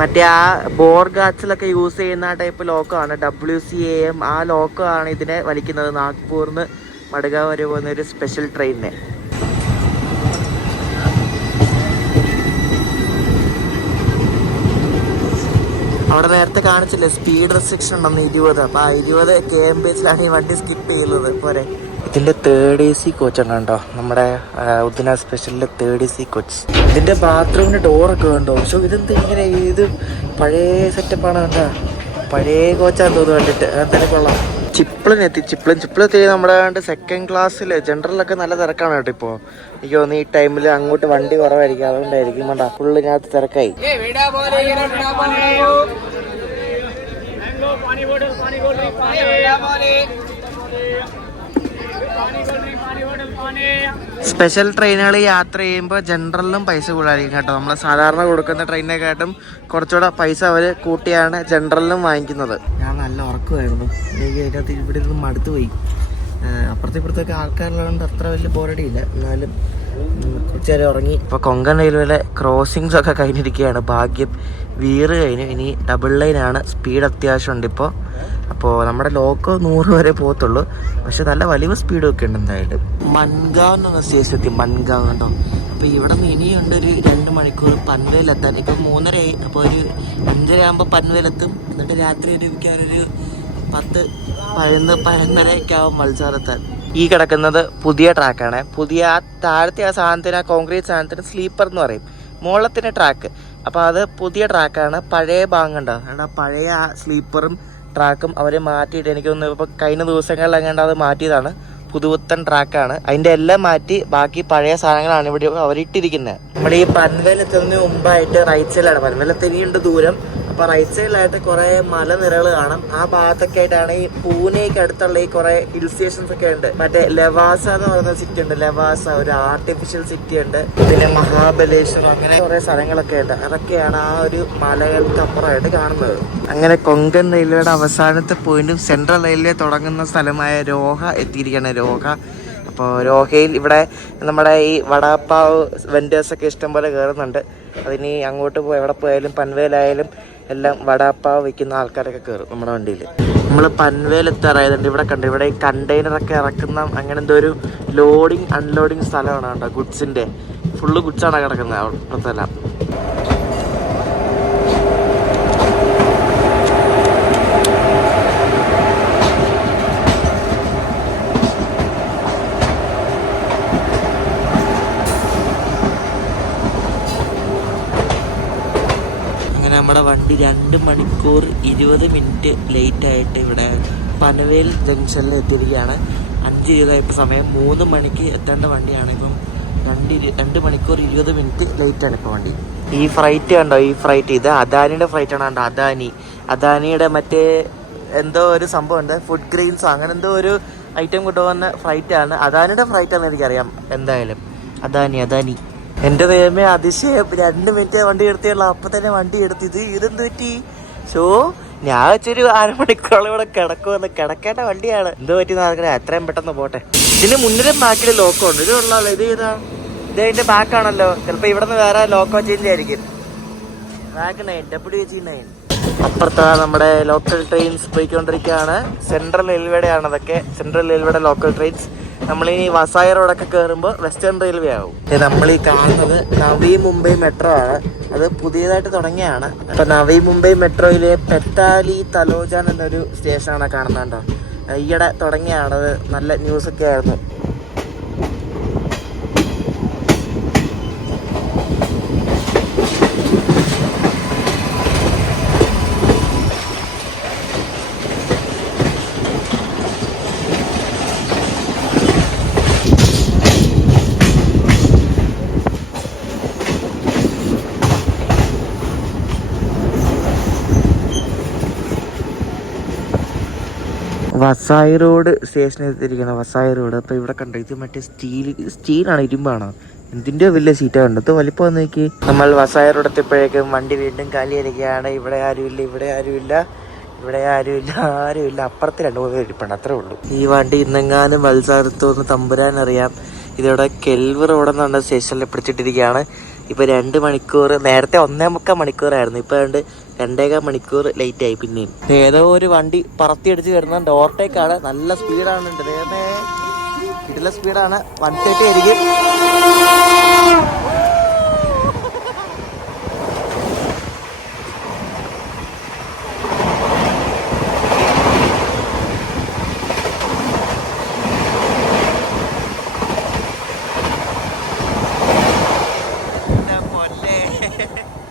മറ്റേ ആ ബോർഗാച്ചിലൊക്കെ യൂസ് ചെയ്യുന്ന ടൈപ്പ് ലോക്കമാണ് WCAM. ആ ലോക്കമാണ് ഇതിനെ വലിക്കുന്നത്. നാഗ്പൂരിൽ നിന്ന് മഡ്ഗാവ് വരെ പോകുന്ന ഒരു സ്പെഷ്യൽ ട്രെയിനിനെ. അവിടെ നേരത്തെ കാണിച്ചില്ലേ സ്പീഡ് റെസ്ട്രിക്ഷൻ ഉണ്ടെന്ന് 20. അപ്പോൾ ആ 20 km/h ഈ വണ്ടി സ്കിപ്പ് ചെയ്യുന്നത് പോരെ. ഇതിൻ്റെ 3rd AC കോച്ചാണ് കേട്ടോ, നമ്മുടെ ഉദ്ദിന സ്പെഷ്യലിലെ 3rd AC കോച്ച്. ഇതിൻ്റെ ബാത്റൂമിൻ്റെ ഡോറൊക്കെ കണ്ടോ. പക്ഷേ ഇതെന്ത് ഇങ്ങനെ, ഇത് പഴയ സെറ്റപ്പാണ് കേട്ടോ, പഴയ കോച്ചാന്ന് തോന്നുന്നു കണ്ടിട്ട്. എന്തായാലും കൊള്ളാം. ചിപ്പിളിനെത്തി. ചിപ്പിളെത്തി നമ്മുടെ സെക്കൻഡ് ക്ലാസ്സിൽ ജനറലൊക്കെ നല്ല തിരക്കാണ് കേട്ടോ ഇപ്പോൾ. എനിക്ക് തോന്നുന്നു ഈ ടൈമിൽ അങ്ങോട്ട് വണ്ടി കുറവായിരിക്കും, അതുകൊണ്ടായിരിക്കും വേണ്ട ഫുള്ളിനകത്ത് തിരക്കായി. സ്പെഷ്യൽ ട്രെയിനുകൾ യാത്ര ചെയ്യുമ്പോൾ ജനറലിലും പൈസ കൂടുതലായിരിക്കും കേട്ടോ. നമ്മൾ സാധാരണ കൊടുക്കുന്ന ട്രെയിനിനെക്കാട്ടും കുറച്ചുകൂടെ പൈസ അവർ കൂട്ടിയാണ് ജനറലിലും വാങ്ങിക്കുന്നത്. ഞാൻ നല്ല ഉറക്കമായിരുന്നു, എനിക്ക് അതിനകത്ത് ഇവിടെ നിന്ന് മടുത്തു പോയി. അപ്പുറത്തേക്ക് ആൾക്കാരുള്ളതുകൊണ്ട് അത്ര വലിയ ബോറടിയില്ല, എന്നാലും കുറച്ചുനേരം ഉറങ്ങി. ഇപ്പോൾ കൊങ്കൺ റെയിൽവേയിലെ ക്രോസിങ്സ് ഒക്കെ കഴിഞ്ഞിരിക്കുകയാണ്. ഭാഗ്യം വീറ് കഴിഞ്ഞു, ഇനി ഡബിൾ ലൈനാണ്. സ്പീഡ് അത്യാവശ്യമുണ്ട് ഇപ്പോൾ. അപ്പോൾ നമ്മുടെ ലോക്കോ 100 വരെ പോകത്തുള്ളൂ, പക്ഷെ നല്ല വലിയ സ്പീഡും ഒക്കെ ഉണ്ട്. എന്തായാലും മൻഗാവ് എന്ന സ്റ്റേഷനെത്തി. മൻഗാവ് കണ്ടോ. അപ്പോൾ ഇവിടെ നിന്ന് ഇനിയുണ്ട് ഒരു 2 മണിക്കൂർ പൻവേലെത്താൻ. ഇപ്പം 3:30 ആയി. അപ്പോൾ ഒരു 5:30 ആകുമ്പോൾ പൻവേലെത്തും. എന്നിട്ട് രാത്രി ഒരു 10-11 ആവും മത്സരത്താൻ. ഈ കിടക്കുന്നത് പുതിയ ട്രാക്കാണ്. പുതിയ താഴത്തെ ആ സാധനത്തിന്, ആ കോൺക്രീറ്റ് സാധനത്തിന് സ്ലീപ്പർ എന്ന് പറയും, മുകളത്തിൻ്റെ ട്രാക്ക്. അപ്പോൾ അത് പുതിയ ട്രാക്കാണ്. പഴയ ഭാഗമുണ്ടോ, കാരണം പഴയ ആ സ്ലീപ്പറും ട്രാക്കും അവർ മാറ്റിയിട്ട്, എനിക്ക് തോന്നുന്നു ഇപ്പോൾ കഴിഞ്ഞ ദിവസങ്ങളിലെങ്ങാണ്ട് അത് മാറ്റിയതാണ്. പുതുപുത്തൻ ട്രാക്കാണ്. അതിൻ്റെ എല്ലാം മാറ്റി ബാക്കി പഴയ സാധനങ്ങളാണ് ഇവിടെ അവരിട്ടിരിക്കുന്നത്. നമ്മുടെ ഈ പൻവേലെത്തുന്നതിന് മുമ്പായിട്ട് റൈറ്റ് സൈഡിലാണ്. പൻവേലെത്ത് ഇനിയുണ്ട് ദൂരം. അപ്പോൾ റൈറ്റ് സൈഡിലായിട്ട് കുറേ മലനിരകൾ കാണാം. ആ ഭാഗത്തൊക്കെ ആയിട്ടാണ് ഈ പൂനെക്ക് അടുത്തുള്ള ഈ കുറേ ഹിൽ സ്റ്റേഷൻസ് ഒക്കെ ഉണ്ട്. മറ്റേ ലവാസ എന്ന് പറയുന്ന സിറ്റി ഉണ്ട്. ലവാസ ഒരു ആർട്ടിഫിഷ്യൽ സിറ്റി ഉണ്ട്. പിന്നെ മഹാബലേശ്വർ, അങ്ങനെ കുറേ സ്ഥലങ്ങളൊക്കെ ഉണ്ട്. അതൊക്കെയാണ് ആ ഒരു മലകൾക്ക് അപ്പുറമായിട്ട് കാണുന്നത്. അങ്ങനെ കൊങ്കൺ റെയിൽവേയുടെ അവസാനത്തെ പോയിന്റും സെൻട്രൽ റെയിൽവേ തുടങ്ങുന്ന സ്ഥലമായ രോഹ എത്തിയിരിക്കുകയാണ്. രോഹ. അപ്പോൾ രോഹയിൽ ഇവിടെ നമ്മുടെ ഈ വടാപ്പാവ് വെൻഡേഴ്സൊക്കെ ഇഷ്ടംപോലെ കയറുന്നുണ്ട്. അതിന് അങ്ങോട്ട് എവിടെ പോയാലും പൻവേലായാലും എല്ലാം വടാപ്പാവ് വയ്ക്കുന്ന ആൾക്കാരൊക്കെ കയറും നമ്മുടെ വണ്ടിയിൽ. നമ്മൾ പൻവേലെത്താറായതുകൊണ്ട് ഇവിടെ കണ്ടു, ഇവിടെ ഈ കണ്ടെയ്നറൊക്കെ ഇറക്കുന്ന അങ്ങനെ എന്തോ ഒരു ലോഡിങ് അൺലോഡിങ് സ്ഥലമാണ് കേട്ടോ. ഗുഡ്സിൻ്റെ ഫുള്ള് ഗുഡ്സാണ് കിടക്കുന്നത് അവിടത്തെല്ലാം. നമ്മുടെ വണ്ടി 2 മണിക്കൂർ 20 മിനിറ്റ് ലേറ്റായിട്ട് ഇവിടെ പനവേൽ ജംഗ്ഷനിൽ എത്തിയിരിക്കുകയാണ്. 5:20 ഇപ്പോൾ സമയം. 3 മണിക്ക് എത്തേണ്ട വണ്ടിയാണ്. ഇപ്പം 2 മണിക്കൂർ 20 മിനിറ്റ് ലേറ്റാണ് ഇപ്പോൾ വണ്ടി. ഈ ഫ്ലൈറ്റ് കണ്ടോ, ഈ ഫ്ലൈറ്റ് ഇത് അദാനിയുടെ ഫ്ലൈറ്റാണ് കണ്ടോ. അദാനിയുടെ മറ്റേ എന്തോ ഒരു സംഭവം ഉണ്ട്, ഫുഡ് ഗ്രെയിൻസോ അങ്ങനെ എന്തോ ഒരു ഐറ്റം കൊണ്ടുപോകുന്ന ഫ്ലൈറ്റാണ്. അദാനിയുടെ ഫ്ലൈറ്റാണെന്ന് എനിക്കറിയാം. എന്തായാലും അദാനി എൻ്റെ ദൈവമേ അതിശയം. 2 മിനിറ്റ് വണ്ടി എടുത്തുള്ളൂ, അപ്പം തന്നെ വണ്ടി എടുത്ത്. ഇതെന്ത് പറ്റി? ഞാൻ വെച്ചൊരു 1/2 മണിക്കൂറോളം ഇവിടെ കിടക്കേണ്ട വണ്ടിയാണ്. എന്ത് പറ്റി നടക്കണേ? എത്രയും പെട്ടെന്ന് പോട്ടെ. ഇതിന് മുന്നിലും ബാക്കിൽ ലോക്കോ ഉണ്ട്. ഇത് ഉള്ളല്ലോ. ഇത് ഇതിന്റെ ബാക്കാണല്ലോ. ചിലപ്പോൾ ഇവിടെ നിന്ന് വേറെ ലോക്കോ ചേഞ്ച് ആയിരിക്കും. Back 9 WG9. അപ്പുറത്താ നമ്മുടെ ലോക്കൽ ട്രെയിൻസ് പോയിക്കൊണ്ടിരിക്കുകയാണ്. സെൻട്രൽ റെയിൽവേയുടെ ആണ് അതൊക്കെ. സെൻട്രൽ റെയിൽവേയുടെ ലോക്കൽ ട്രെയിൻസ്. നമ്മളിനി വസായി റോഡൊക്കെ കയറുമ്പോൾ വെസ്റ്റേൺ റെയിൽവേ ആവും. നമ്മൾ ഈ കാണുന്നത് നവി മുംബൈ മെട്രോ ആണ്. അത് പുതിയതായിട്ട് തുടങ്ങിയാണ്. അപ്പൊ നവി മുംബൈ മെട്രോയിലെ പെത്താലി തലോജാൻ എന്നൊരു സ്റ്റേഷനാണ് കാണുന്നുണ്ടോ. ഈയിടെ തുടങ്ങിയാണ്. അത് നല്ല ന്യൂസൊക്കെ ആയിരുന്നു. വസായി റോഡ് സ്റ്റേഷനിൽ എത്തിയിരിക്കണം. വസായി റോഡ്. അപ്പോൾ ഇവിടെ കണ്ടോ, ഇത് മറ്റേ സ്റ്റീലാണ്, ഇരുമ്പാണോ, എന്തിൻ്റെയോ വലിയ സീറ്റാണ് കണ്ടോ. ഇത് വലിപ്പം നോക്കി. നമ്മൾ വസായി റോഡ് എത്തിയപ്പോഴേക്കും വണ്ടി വീണ്ടും കാലിയായിരിക്കുകയാണ്. ഇവിടെ ആരുമില്ല, ഇവിടെ ആരുമില്ല, ഇവിടെ ആരുമില്ല, ആരുമില്ല. അപ്പുറത്ത് 2-3 ഇരിപ്പുണ്ട്, അത്രേ ഉള്ളൂ. ഈ വണ്ടി ഇന്നെങ്ങാനും വത്സാരത്തോന്ന് തമ്പുരാൻ അറിയാം. ഇതിവിടെ കെൽവ് റോഡെന്നാണ് സ്റ്റേഷനിൽ പിടിച്ചിട്ടിരിക്കുകയാണ്. ഇപ്പോൾ 2 മണിക്കൂർ, നേരത്തെ 1.25 മണിക്കൂറായിരുന്നു. ഇപ്പോൾ 2.25 മണിക്കൂർ ലേറ്റ് ആയി. പിന്നെയും ഏതോ ഒരു വണ്ടി പറത്തിയടിച്ച് വരുന്നുണ്ട്. ഓവർടേക്കാണ്, നല്ല സ്പീഡാണ്. ഇതിലെ സ്പീഡാണ്. 130 ആയിരിക്കും.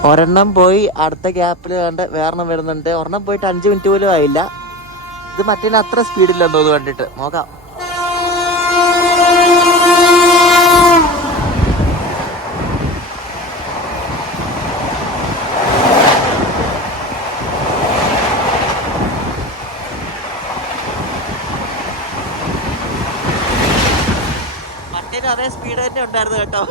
ഒരെണ്ണം പോയി, അടുത്ത ഗ്യാപ്പിൽ കണ്ട് വേറെണ്ണം വരുന്നുണ്ട്. ഒരെണ്ണം പോയിട്ട് 5 മിനിറ്റ് പോലും ആയില്ല. ഇത് മറ്റേ അത്ര സ്പീഡില്ലെന്ന് തോന്നുന്നു. കണ്ടിട്ട് നോക്കാം. മറ്റേ അതേ സ്പീഡ് തന്നെ ഉണ്ടായിരുന്നു കേട്ടോ.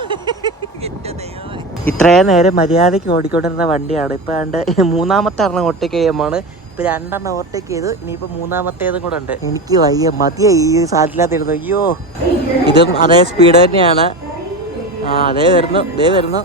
ഇത്രയും നേരം മര്യാദയ്ക്ക് ഓടിക്കൊണ്ടിരുന്ന വണ്ടിയാണ്. ഇപ്പം 3ാമത്തെ ഓവർടേക്ക് ചെയ്യുമ്പോഴാണ്. ഇപ്പം 2 ഓവർടേക്ക് ചെയ്തു. ഇനിയിപ്പോൾ 3ാമത്തേതും കൂടെ ഉണ്ട്. എനിക്ക് വയ്യ, മതിയായി ഈ സാധ്യത്തിലാത്തിരുന്നു. അയ്യോ, ഇതും അതേ സ്പീഡ് തന്നെയാണ്. അതേ വരുന്നു.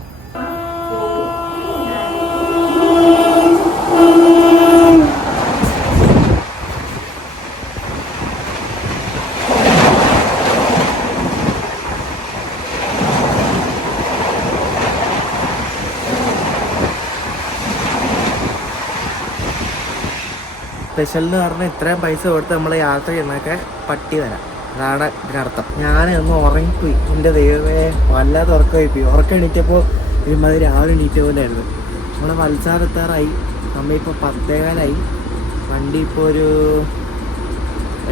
സ്പെഷ്യൽ എന്ന് പറഞ്ഞാൽ ഇത്രയും പൈസ കൊടുത്ത് നമ്മൾ യാത്ര ചെയ്യുന്നതൊക്കെ പട്ടി വരാം. അതാണ് ഇതിനർത്ഥം. ഞാനൊന്ന് ഉറങ്ങിപ്പോയി. എൻ്റെ ദൈവമേ, വല്ലാതെ ഉറക്കമായിപ്പോയി. ഉറക്കം എണീറ്റപ്പോൾ ഒരുമാതിരി രാവിലെ എണീറ്റ പോലെയായിരുന്നു. നമ്മളെ വത്സാരെത്താറായി. നമ്മളിപ്പോൾ 10:15 വണ്ടി ഇപ്പോൾ ഒരു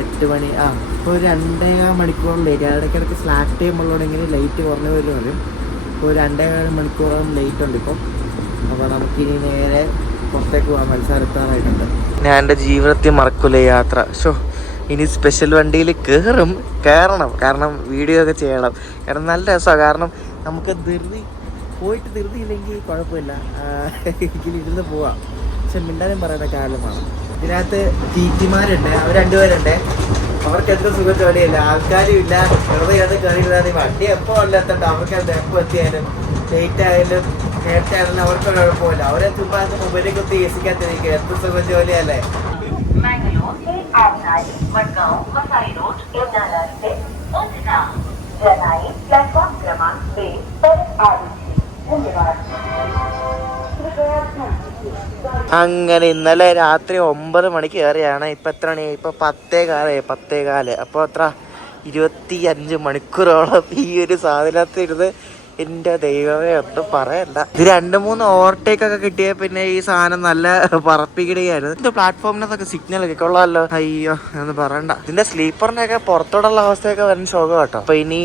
8 മണി. ഇപ്പോൾ ഒരു 2.25 മണിക്കൂറും ലേറ്റ്. ഇടയ്ക്കിടയ്ക്ക് സ്ലാക്ക് ടൈം ഉള്ളതുകൊണ്ടെങ്കിൽ ലൈറ്റ് കുറഞ്ഞു വരും വരും. ഇപ്പോൾ ഒരു 2.25 മണിക്കൂറോളം ലേറ്റ് ഉണ്ട് ഇപ്പോൾ. അപ്പോൾ നമുക്കിനി നേരെ പുറത്തേക്ക് പോകാൻ. വത്സാരെത്താറായിട്ടുണ്ട്. ഞാൻ എൻ്റെ ജീവിതത്തിൽ മറക്കൂല യാത്ര. ഇനി സ്പെഷ്യൽ വണ്ടിയിൽ കയറണം. കാരണം വീഡിയോ ഒക്കെ ചെയ്യണം. കാരണം നല്ല രസമാണ്. കാരണം നമുക്ക് ധൃതിയില്ലെങ്കിൽ കുഴപ്പമില്ല, ഇരുന്ന് പോവാം. പക്ഷെ മിണ്ടാനും പറയുന്ന കാലമാണ്. ഇതിനകത്ത് ടീറ്റിമാരുണ്ട്, അവർ 2 പേരുണ്ട്. അവർക്ക് എത്ര സുഖം ജോലിയില്ല, ആൾക്കാരും ഇല്ല. വെറുതെ കയറിയിരുന്നാൽ വണ്ടി എപ്പോൾ അല്ലാത്തണ്ട് അവർക്ക് എപ്പോൾ എത്തിയാലും ലേറ്റ് ആയാലും നേരത്തെ ആയാലും അവർക്ക് കുഴപ്പമില്ല. അവരെ ചുമ്മാ മൊബൈലിൽ കുത്തി ഏസിക്കാത്തിരിക്കുക. എത്ര സുഖം ജോലിയല്ലേ. അങ്ങനെ ഇന്നലെ രാത്രി 9 മണിക്ക് കയറിയാണ്. ഇപ്പം എത്ര മണി? ഇപ്പം 10:15. അപ്പോൾ എത്ര 25 മണിക്കൂറോളം ഈ ഒരു സാധനത്തിരുന്ന്. എൻ്റെ ദൈവമേ, ഒന്നും പറയണ്ട. ഇത് 2-3 ഓവർടേക്ക് ഒക്കെ കിട്ടിയ പിന്നെ ഈ സാധനം നല്ല പറപ്പിക്കിടുകയായിരുന്നു. ഇത് പ്ലാറ്റ്ഫോമിനകത്തൊക്കെ സിഗ്നൽ ഒക്കെ കൊള്ളാമല്ലോ. അയ്യോ, എന്ന് പറയണ്ട. ഇതിന്റെ സ്ലീപ്പറിന്റെ ഒക്കെ പുറത്തോടുള്ള അവസ്ഥയൊക്കെ വരുന്ന ശോകം കേട്ടോ. അപ്പൊ ഇനി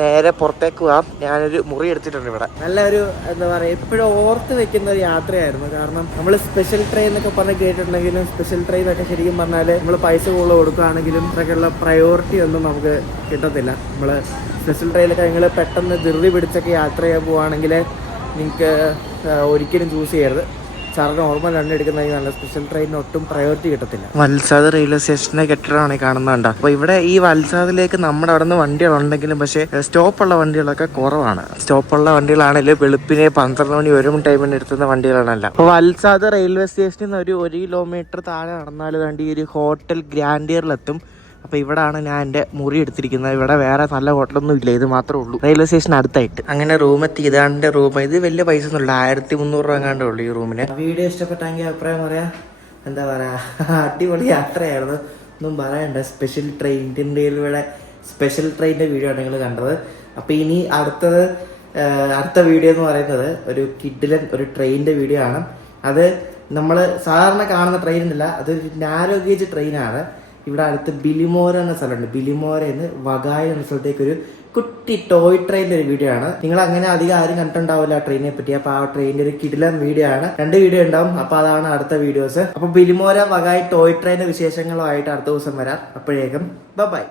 നേരെ പുറത്തേക്ക് പോവാം. ഞാനൊരു മുറി എടുത്തിട്ടുണ്ട് ഇവിടെ. നല്ലൊരു എന്താ പറയുക, എപ്പോഴും ഓർത്ത് വെക്കുന്ന ഒരു യാത്രയായിരുന്നു. കാരണം നമ്മൾ സ്പെഷ്യൽ ട്രെയിൻ എന്നൊക്കെ പറഞ്ഞ് കേട്ടിട്ടുണ്ടെങ്കിലും സ്പെഷ്യൽ ട്രെയിൻ ഒക്കെ ശരിക്കും പറഞ്ഞാൽ നമ്മൾ പൈസ കൂടുതൽ കൊടുക്കുകയാണെങ്കിലും ഇത്രയൊക്കെയുള്ള പ്രയോറിറ്റി ഒന്നും നമുക്ക് കിട്ടത്തില്ല. നമ്മൾ സ്പെഷ്യൽ ട്രെയിനൊക്കെ നിങ്ങൾ പെട്ടെന്ന് ധൃതി പിടിച്ചൊക്കെ യാത്ര ചെയ്യാൻ പോവുകയാണെങ്കിൽ നിങ്ങൾക്ക് ഒരിക്കലും ചൂസ് ചെയ്യരുത്. സാറിന് നോർമൽ റൺ എടുക്കുന്നതിന് നല്ല സ്പെഷ്യൽ ട്രെയിനിന് ഒട്ടും പ്രയോറിറ്റി കിട്ടത്തില്ല. വത്സാദ് റെയിൽവേ സ്റ്റേഷന്റെ കെട്ടിടമാണ് കാണുന്നുണ്ട്. അപ്പോൾ ഇവിടെ ഈ വത്സാദിലേക്ക് നമ്മുടെ അവിടെ നിന്ന് വണ്ടികളുണ്ടെങ്കിലും പക്ഷേ സ്റ്റോപ്പുള്ള വണ്ടികളൊക്കെ കുറവാണ്. സ്റ്റോപ്പുള്ള വണ്ടികളാണെങ്കിലും വെളുപ്പിനെ 12 മണി 1 മണി ടൈമിന് എടുത്തുന്ന വണ്ടികളാണല്ല. അപ്പോൾ വത്സാദ് റെയിൽവേ സ്റ്റേഷനിൽ നിന്ന് ഒരു 1 കിലോമീറ്റർ താഴെ നടന്നാൽ വേണ്ടി ഒരു ഹോട്ടൽ ഗ്രാൻഡിയറിലെത്തും. അപ്പോൾ ഇവിടെയാണ് ഞാൻ എൻ്റെ മുറി എടുത്തിരിക്കുന്നത്. ഇവിടെ വേറെ നല്ല ഹോട്ടലൊന്നും ഇല്ല, ഇത് മാത്രമേ ഉള്ളൂ റെയിൽവേ സ്റ്റേഷൻ അടുത്തായിട്ട്. അങ്ങനെ റൂം എത്തി, ഇതാണ്ട് റൂം. ഇത് വലിയ പൈസ ഒന്നുമില്ല, 1300 രൂപ എങ്ങാണ്ടേ ഉള്ളൂ ഈ റൂമിന്. വീഡിയോ ഇഷ്ടപ്പെട്ടെങ്കിൽ അഭിപ്രായം പറയാം. എന്താ പറയുക, അടിപൊളി യാത്രയായിരുന്നു, ഒന്നും പറയണ്ട. സ്പെഷ്യൽ ട്രെയിൻ, ഇന്ത്യൻ റെയിൽവേയുടെ സ്പെഷ്യൽ ട്രെയിനിൻ്റെ വീഡിയോ ആണ് നിങ്ങൾ കണ്ടത്. അപ്പോൾ ഇനി അടുത്ത വീഡിയോ എന്ന് പറയുന്നത് ഒരു കിഡിലൻ ഒരു ട്രെയിനിൻ്റെ വീഡിയോ ആണ്. അത് നമ്മൾ സാധാരണ കാണുന്ന ട്രെയിനല്ല, അതൊരു നാരോ ഗേജ് ട്രെയിനാണ്. ഇവിടെ അടുത്ത് ബിലിമോര എന്ന സ്ഥലമുണ്ട്, ബിലിമോരയിൽ നിന്ന് വഗായ എന്ന സ്ഥലത്തേക്ക് ഒരു കുട്ടി ടോയ് ട്രെയിനിൻ്റെ ഒരു വീഡിയോ ആണ്. നിങ്ങൾ അങ്ങനെ അധികം ആരും കണ്ടിട്ടുണ്ടാവില്ല ആ ട്രെയിനിനെ പറ്റി. അപ്പോൾ ആ ട്രെയിനിൻ്റെ ഒരു കിടിലൻ വീഡിയോ ആണ്, 2 വീഡിയോ ഉണ്ടാവും. അപ്പോൾ അതാണ് അടുത്ത വീഡിയോസ്. അപ്പോൾ ബിലിമോര വഗായ ടോയ് ട്രെയിനിൻ്റെ വിശേഷങ്ങളുമായിട്ട് അടുത്ത ദിവസം വരാം. അപ്പോഴേക്കും ബൈ.